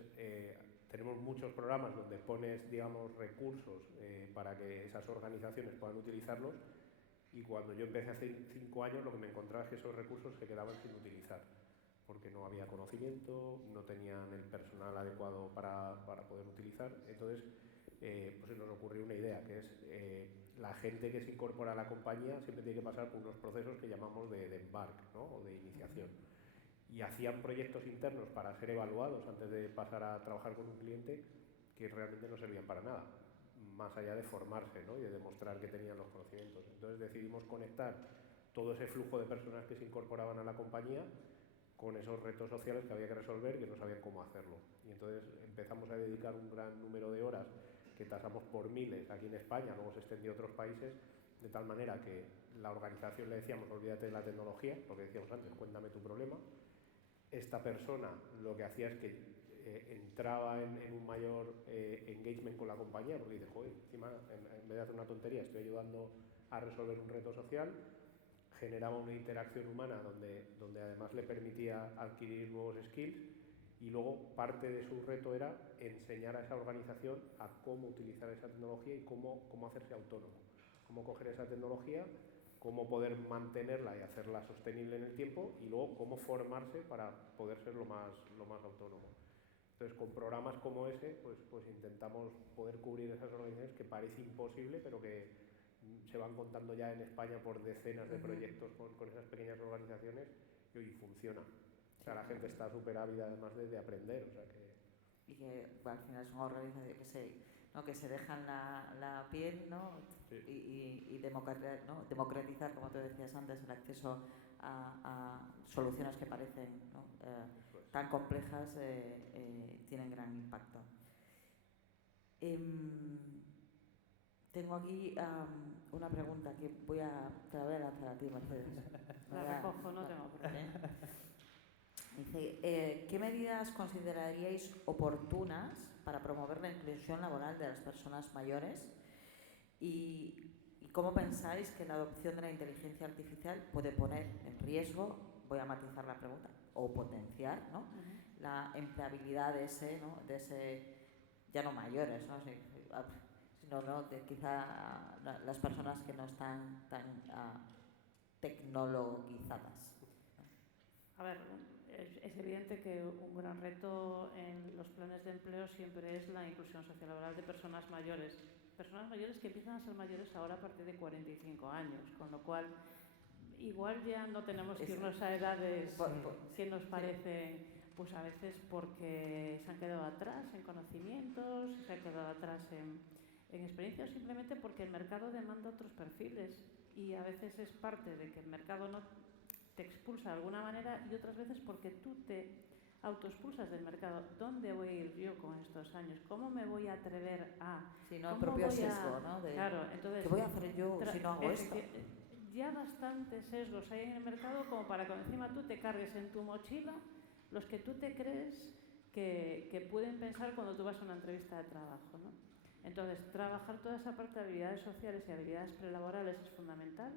tenemos muchos programas donde pones, digamos, recursos para que esas organizaciones puedan utilizarlos, y cuando yo empecé hace 5 años lo que me encontraba es que esos recursos se quedaban sin utilizar, porque no había conocimiento, no tenían el personal adecuado para poder utilizar. Entonces, pues se nos ocurrió una idea, que es la gente que se incorpora a la compañía siempre tiene que pasar por unos procesos que llamamos de embark, ¿no? O de iniciación. Y hacían proyectos internos para ser evaluados antes de pasar a trabajar con un cliente que realmente no servían para nada, más allá de formarse, ¿no? Y de demostrar que tenían los conocimientos. Entonces decidimos conectar todo ese flujo de personas que se incorporaban a la compañía con esos retos sociales que había que resolver, que no sabían cómo hacerlo. Y entonces empezamos a dedicar un gran número de horas, que tasamos por miles aquí en España, luego se extendió a otros países, de tal manera que la organización le decíamos, olvídate de la tecnología, lo que decíamos antes, cuéntame tu problema. Esta persona lo que hacía es que entraba en un mayor engagement con la compañía, porque dice, joder, encima en vez de hacer una tontería estoy ayudando a resolver un reto social. Generaba una interacción humana donde además le permitía adquirir nuevos skills, y luego parte de su reto era enseñar a esa organización a cómo utilizar esa tecnología y cómo hacerse autónomo, cómo coger esa tecnología, cómo poder mantenerla y hacerla sostenible en el tiempo, y luego cómo formarse para poder ser lo más autónomo. Entonces, con programas como ese, pues intentamos poder cubrir esas organizaciones que parece imposible, pero que se van contando ya en España por decenas de proyectos con esas pequeñas organizaciones, y hoy funciona. O sea, la gente está súper ávida además de aprender. O sea que... Y que al final son organizaciones que se dejan la piel, ¿no? Sí. Y democratizar, como tú decías antes, el acceso a soluciones que parecen, ¿no? Tan complejas, tienen gran impacto. Tengo aquí una pregunta que te la voy a lanzar a ti, Mercedes. La recojo, no tengo problema. Dice, ¿qué medidas consideraríais oportunas para promover la inclusión laboral de las personas mayores? ¿Y cómo pensáis que la adopción de la inteligencia artificial puede poner en riesgo, voy a matizar la pregunta, o potenciar, ¿no? La empleabilidad de ese, ya no mayores, ¿no? Sino, ¿no? de quizá las personas que no están tan tecnologizadas? A ver, es evidente que un gran reto en los planes de empleo siempre es la inclusión sociolaboral de personas mayores. Personas mayores que empiezan a ser mayores ahora a partir de 45 años, con lo cual igual ya no tenemos que irnos a edades que nos parecen, pues a veces porque se han quedado atrás en conocimientos, se han quedado atrás en experiencia, o simplemente porque el mercado demanda otros perfiles, y a veces es parte de que el mercado no te expulsa de alguna manera, y otras veces porque tú te autoexpulsas del mercado. ¿Dónde voy a ir yo con estos años? ¿Cómo me voy a atrever a...? Sí, no, el propio sesgo, ¿no? Claro, entonces... ¿Qué voy a hacer yo si no hago esto? Ya bastantes sesgos hay en el mercado como para que encima tú te cargues en tu mochila los que tú te crees que pueden pensar cuando tú vas a una entrevista de trabajo, ¿no? Entonces, trabajar toda esa parte de habilidades sociales y habilidades prelaborales es fundamental.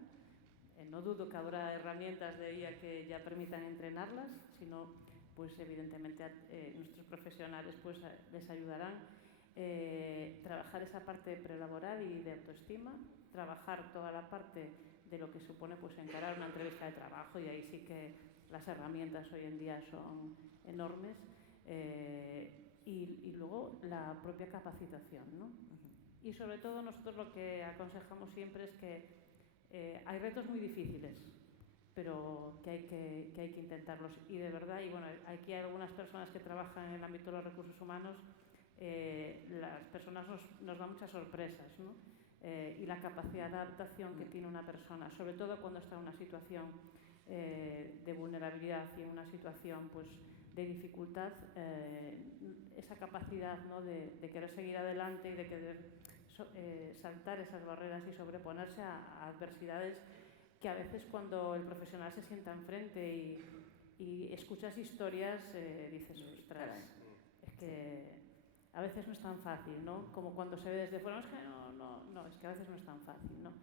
No dudo que habrá herramientas de IA que ya permitan entrenarlas, sino, pues evidentemente nuestros profesionales pues les ayudarán. Trabajar esa parte prelaboral y de autoestima, trabajar toda la parte de lo que supone pues encarar una entrevista de trabajo, y ahí sí que las herramientas hoy en día son enormes, y luego la propia capacitación, ¿no? Y sobre todo nosotros lo que aconsejamos siempre es que hay retos muy difíciles, pero que hay que intentarlos, y de verdad, y bueno, aquí hay algunas personas que trabajan en el ámbito de los recursos humanos, las personas nos dan muchas sorpresas, ¿no? Y la capacidad de adaptación que tiene una persona, sobre todo cuando está en una situación de vulnerabilidad y en una situación pues de dificultad, esa capacidad, ¿no? de querer seguir adelante y de querer saltar esas barreras y sobreponerse a adversidades que a veces cuando el profesional se sienta enfrente y escuchas historias, dices, ostras, es que a veces no es tan fácil, ¿no? Como cuando se ve desde fuera, es que no, es que a veces no es tan fácil, ¿no?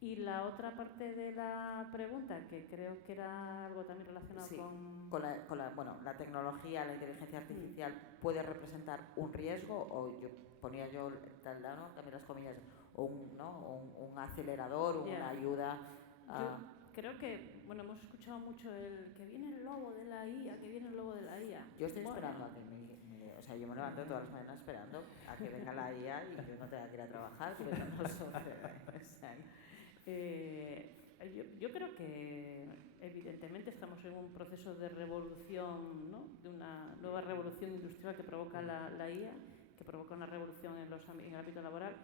Y la otra parte de la pregunta, que creo que era algo también relacionado sí, con bueno, la tecnología, la inteligencia artificial puede representar un riesgo, o ponía yo ¿no? También las comillas, o un acelerador, una ayuda. Yo creo que, bueno, hemos escuchado mucho el que viene el lobo de la IA, que viene el lobo de la IA. Yo estoy esperando a que o sea, yo me levanto todas las mañanas esperando a que venga la IA y yo no tenga que ir a trabajar, pero no sucede. Yo creo que evidentemente estamos en un proceso de revolución, ¿no? De una nueva revolución industrial que provoca la IA, que provoca una revolución en el ámbito laboral,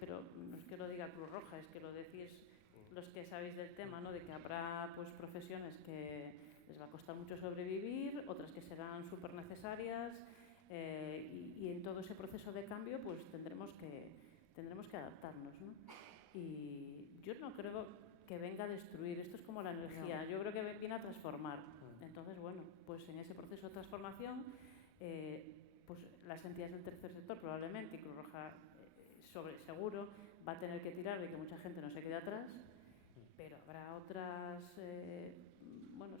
pero no es que lo diga Cruz Roja, es que lo decís los que sabéis del tema, ¿no? De que habrá pues profesiones que les va a costar mucho sobrevivir, otras que serán súper necesarias, y en todo ese proceso de cambio pues tendremos que adaptarnos, ¿no? Y yo no creo que venga a destruir, esto es como la energía, yo creo que viene a transformar. Entonces, bueno, pues en ese proceso de transformación, pues las entidades del tercer sector probablemente, y Cruz Roja seguro, va a tener que tirar de que mucha gente no se quede atrás, pero habrá otras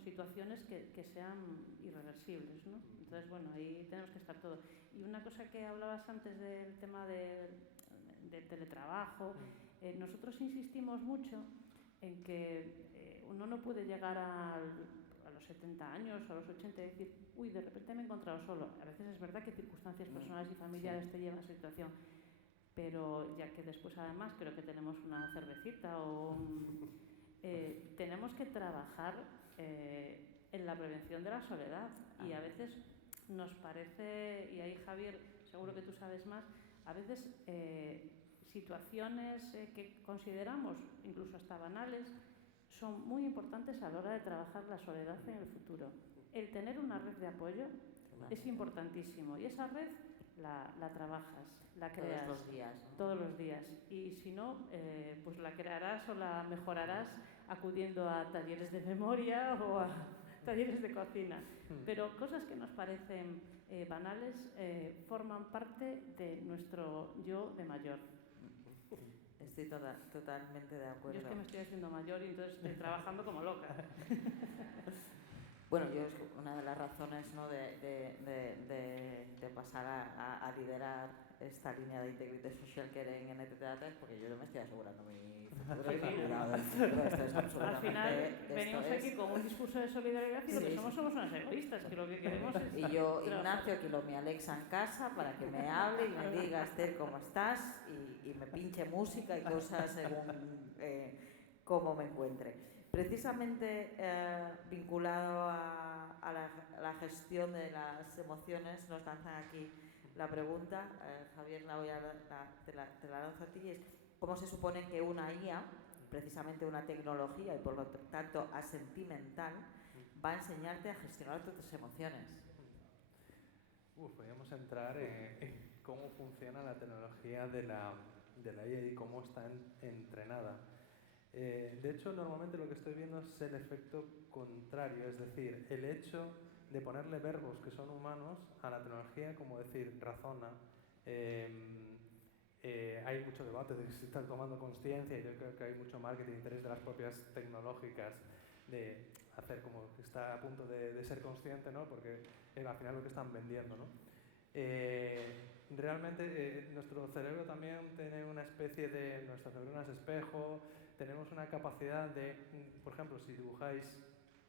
situaciones que sean irreversibles, ¿no? Entonces, bueno, ahí tenemos que estar todos. Y una cosa que hablabas antes del tema del teletrabajo, nosotros insistimos mucho en que uno no puede llegar a los 70 años o a los 80 y decir, uy, de repente me he encontrado solo. A veces es verdad que circunstancias personales y familiares te llevan a esa situación, pero ya que después además creo que tenemos una cervecita tenemos que trabajar en la prevención de la soledad, y a veces nos parece, y ahí Javier seguro que tú sabes más, a veces situaciones que consideramos incluso hasta banales son muy importantes a la hora de trabajar la soledad en el futuro. El tener una red de apoyo es importantísimo, y esa red la trabajas, la creas todos los días, ¿no? Todos los días, y si no, pues la crearás o la mejorarás acudiendo a talleres de memoria o a talleres de cocina. Pero cosas que nos parecen banales forman parte de nuestro yo de mayor. Estoy totalmente de acuerdo. Yo es que me estoy haciendo mayor y entonces estoy trabajando como loca. Bueno, yo es una de las razones, ¿no? de pasar a liderar esta línea de Integrity Social Care en NTT Data es porque yo me estoy asegurando mi futuro y mi cuidado del futuro. Esto es absolutamente... Al final venimos aquí con un discurso de solidaridad y lo que somos unas egoístas, que lo que queremos es... Y yo, Ignacio, aquí mi Alexa en casa para que me hable y me diga, Esther, ¿cómo estás? Y me pinche música y cosas según cómo me encuentre. Precisamente vinculado a la gestión de las emociones, nos lanzan aquí la pregunta, Javier, te la lanzo a ti, es ¿cómo se supone que una IA, precisamente una tecnología y por lo tanto asentimental, va a enseñarte a gestionar tus emociones? Podríamos entrar en cómo funciona la tecnología de la IA y cómo está entrenada. De hecho, normalmente lo que estoy viendo es el efecto contrario, es decir, el hecho de ponerle verbos que son humanos a la tecnología, como decir, razona. Hay mucho debate de que se están tomando consciencia, y yo creo que hay mucho marketing, interés de las propias tecnológicas de hacer como que está a punto de ser consciente, ¿no? Porque al final lo que están vendiendo, ¿no? Realmente nuestro cerebro también tiene una especie de... Nuestras neuronas espejo, tenemos una capacidad de... Por ejemplo, si dibujáis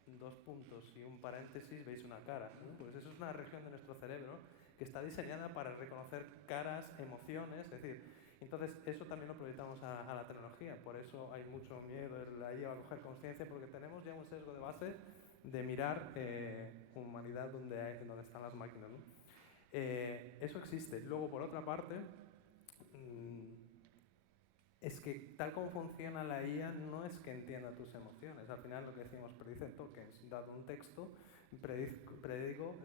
2 puntos y un paréntesis, veis una cara, ¿no? Pues eso es una región de nuestro cerebro que está diseñada para reconocer caras, emociones, es decir, entonces eso también lo proyectamos a la tecnología, por eso hay mucho miedo, la IA va a coger conciencia, porque tenemos ya un sesgo de base de mirar humanidad donde están las máquinas, ¿no? Eso existe. Luego, por otra parte, es que tal como funciona la IA no es que entienda tus emociones. Al final lo que decimos, predice tokens. Dado un texto, predigo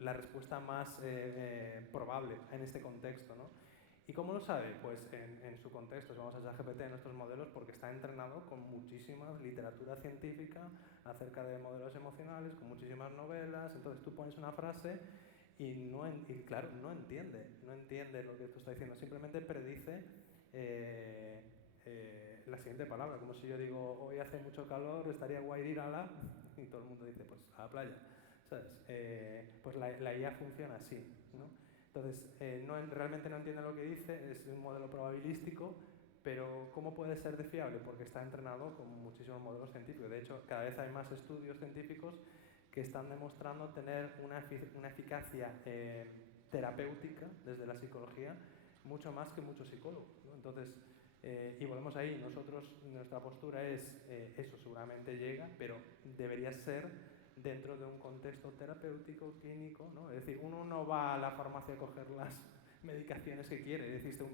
la respuesta más probable en este contexto, ¿no? ¿Y cómo lo sabe? Pues en su contexto. Vamos a ChatGPT en nuestros modelos porque está entrenado con muchísima literatura científica acerca de modelos emocionales, con muchísimas novelas. Entonces tú pones una frase y claro, no entiende lo que tú estás diciendo, simplemente predice la siguiente palabra, como si yo digo, hoy hace mucho calor, estaría guay ir a la... y todo el mundo dice, pues a la playa, ¿sabes? Pues la IA funciona así, ¿no? Entonces, realmente no entiende lo que dice, es un modelo probabilístico, pero ¿cómo puede ser de fiable? Porque está entrenado con muchísimos modelos científicos. De hecho, cada vez hay más estudios científicos que están demostrando tener una eficacia terapéutica desde la psicología mucho más que muchos psicólogos, ¿no? Entonces, y volvemos ahí, nuestra postura es eso seguramente llega, pero debería ser dentro de un contexto terapéutico, clínico, ¿no? Es decir, uno no va a la farmacia a coger las medicaciones que quiere, existe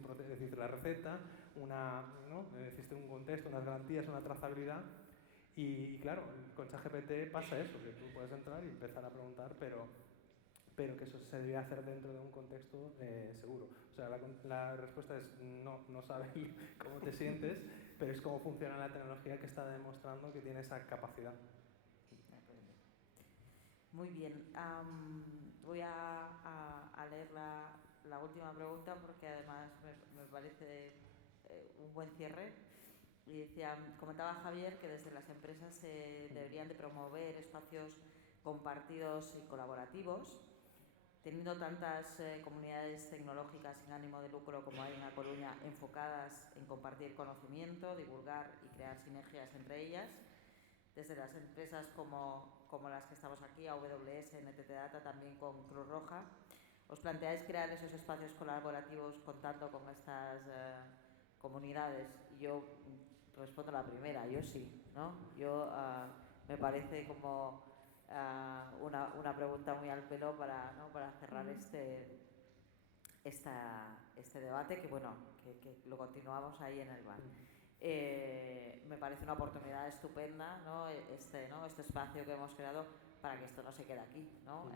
la receta, ¿no? Existe un contexto, unas garantías, una trazabilidad. Y claro, con ChatGPT pasa eso, que tú puedes entrar y empezar a preguntar, pero que eso se debe hacer dentro de un contexto seguro. O sea, la respuesta es no sabes cómo te sientes, pero es cómo funciona la tecnología que está demostrando que tiene esa capacidad. Muy bien. Voy a leer la última pregunta porque además me parece un buen cierre. Y decía, comentaba Javier que desde las empresas se deberían de promover espacios compartidos y colaborativos. Teniendo tantas comunidades tecnológicas sin ánimo de lucro como hay en A Coruña, enfocadas en compartir conocimiento, divulgar y crear sinergias entre ellas, desde las empresas como las que estamos aquí, AWS, NTT Data, también con Cruz Roja, ¿os planteáis crear esos espacios colaborativos contando con estas comunidades? Yo respondo la primera, yo sí, ¿no? Yo me parece como una pregunta muy al pelo para cerrar este debate, que bueno, que lo continuamos ahí en el bar. Me parece una oportunidad estupenda, ¿no? Este espacio que hemos creado para que esto no se quede aquí, ¿no?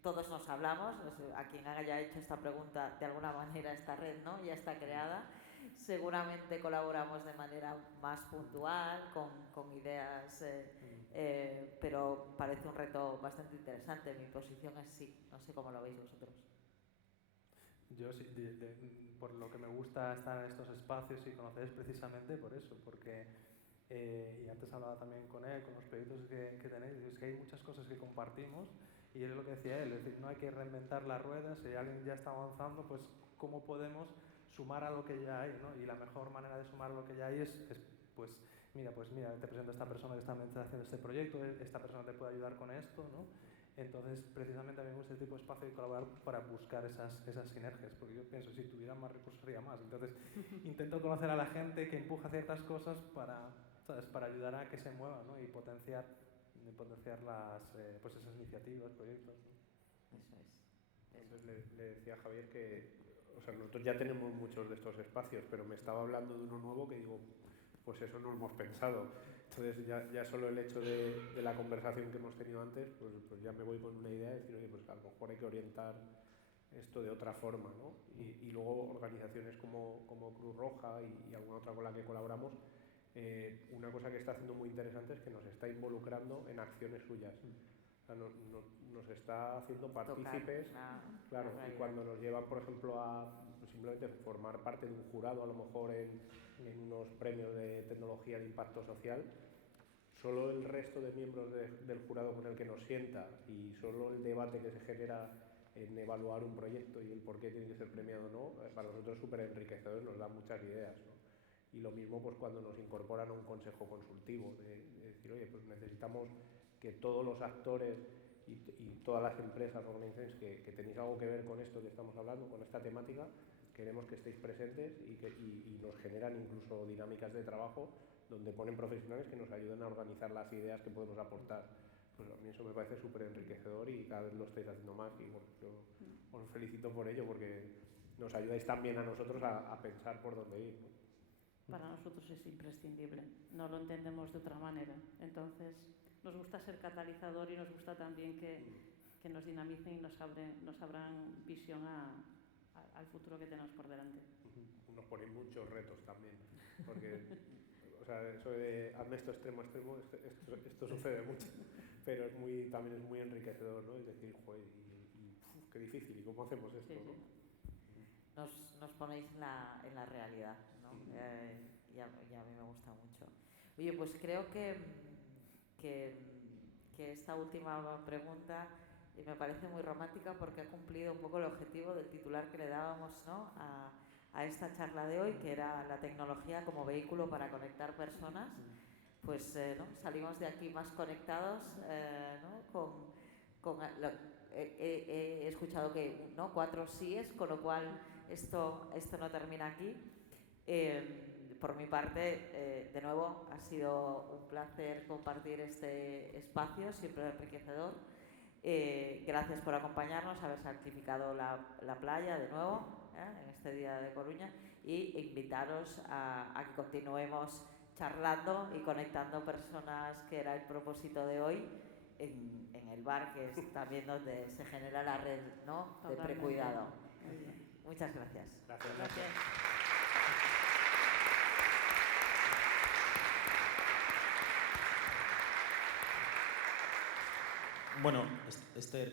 Todos nos hablamos, a quien haya hecho esta pregunta, de alguna manera esta red, ¿no? Ya está creada. Seguramente colaboramos de manera más puntual, con ideas, pero parece un reto bastante interesante. Mi posición es sí, no sé cómo lo veis vosotros. Yo sí, por lo que me gusta estar en estos espacios y conocer es precisamente por eso, porque, y antes hablaba también con él, con los proyectos que tenéis, es que hay muchas cosas que compartimos, y es lo que decía él, es decir, no hay que reinventar la rueda, si alguien ya está avanzando, pues cómo podemos sumar a lo que ya hay, ¿no? Y la mejor manera de sumar a lo que ya hay es pues mira, te presento a esta persona que está haciendo este proyecto, esta persona te puede ayudar con esto, ¿no? Entonces, precisamente a mí me gusta este tipo de espacio de colaborar para buscar esas sinergias, porque yo pienso, si tuviera más recursos sería más. Entonces, intento conocer a la gente que empuja ciertas cosas para ayudar a que se mueva, ¿no? Y potenciar pues esas iniciativas, proyectos, ¿no? Eso es. Entonces le decía a Javier que, o sea, nosotros ya tenemos muchos de estos espacios, pero me estaba hablando de uno nuevo que digo, pues eso no lo hemos pensado. Entonces ya solo el hecho de la conversación que hemos tenido antes, pues ya me voy con una idea de decir, oye, pues a lo mejor hay que orientar esto de otra forma, ¿no? Y luego organizaciones como Cruz Roja y alguna otra con la que colaboramos, una cosa que está haciendo muy interesante es que nos está involucrando en acciones suyas. O sea, nos está haciendo partícipes, claro, y cuando nos llevan, por ejemplo, a simplemente formar parte de un jurado, a lo mejor en unos premios de tecnología de impacto social, solo el resto de miembros del jurado con el que nos sienta y solo el debate que se genera en evaluar un proyecto y el por qué tiene que ser premiado o no, para nosotros es súper enriquecedor, nos da muchas ideas, ¿no? Y lo mismo pues cuando nos incorporan a un consejo consultivo, de decir, oye, pues necesitamos que todos los actores y todas las empresas, organizaciones que tenéis algo que ver con esto que estamos hablando, con esta temática, queremos que estéis presentes y nos generan incluso dinámicas de trabajo donde ponen profesionales que nos ayuden a organizar las ideas que podemos aportar. Pues a mí eso me parece súper enriquecedor y cada vez lo estáis haciendo más y bueno, yo os felicito por ello porque nos ayudáis también a nosotros a pensar por dónde ir, ¿no? Para nosotros es imprescindible, no lo entendemos de otra manera. Entonces, nos gusta ser catalizador y nos gusta también que nos dinamicen y nos abran visión al futuro que tenemos por delante. Nos ponen muchos retos también, porque o sea, eso de hazme esto extremo, esto sucede mucho, pero también es muy enriquecedor, ¿no? Es decir, joder, y qué difícil, ¿y cómo hacemos esto? Sí, ¿no? Nos ponéis en la realidad, ¿no? Y a mí me gusta mucho. Oye, pues creo que esta última pregunta me parece muy romántica porque ha cumplido un poco el objetivo del titular que le dábamos, ¿no?, a esta charla de hoy, que era la tecnología como vehículo para conectar personas. Pues ¿no?, salimos de aquí más conectados, ¿no?, he escuchado que, ¿no?, 4 síes, con lo cual esto no termina aquí. Por mi parte, de nuevo, ha sido un placer compartir este espacio, siempre enriquecedor. Gracias por acompañarnos, haber sacrificado la playa de nuevo, en este día de Coruña, y invitaros a que continuemos charlando y conectando personas, que era el propósito de hoy, en el bar, que es también donde se genera la red, ¿no?, de precuidado. Muchas gracias. Gracias. Bueno, Esther,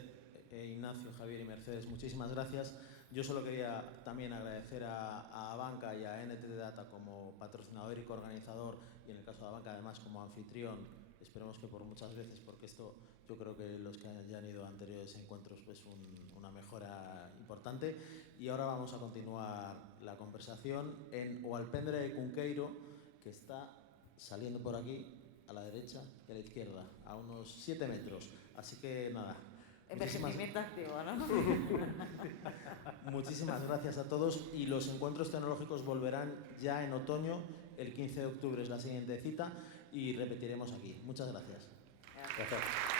Ignacio, Javier y Mercedes, muchísimas gracias. Yo solo quería también agradecer a Abanca y a NTT Data como patrocinador y coorganizador, y en el caso de Abanca además como anfitrión. Esperemos que por muchas veces, porque esto yo creo que los que hayan ido a anteriores encuentros es una mejora importante. Y ahora vamos a continuar la conversación en o Alpendre de Cunqueiro, que está saliendo por aquí a la derecha y a la izquierda, a unos 7 metros. Así que nada. Envejecimiento activo, ¿no? Muchísimas gracias a todos, y los encuentros tecnológicos volverán ya en otoño. El 15 de octubre es la siguiente cita y repetiremos aquí. Muchas gracias. Gracias.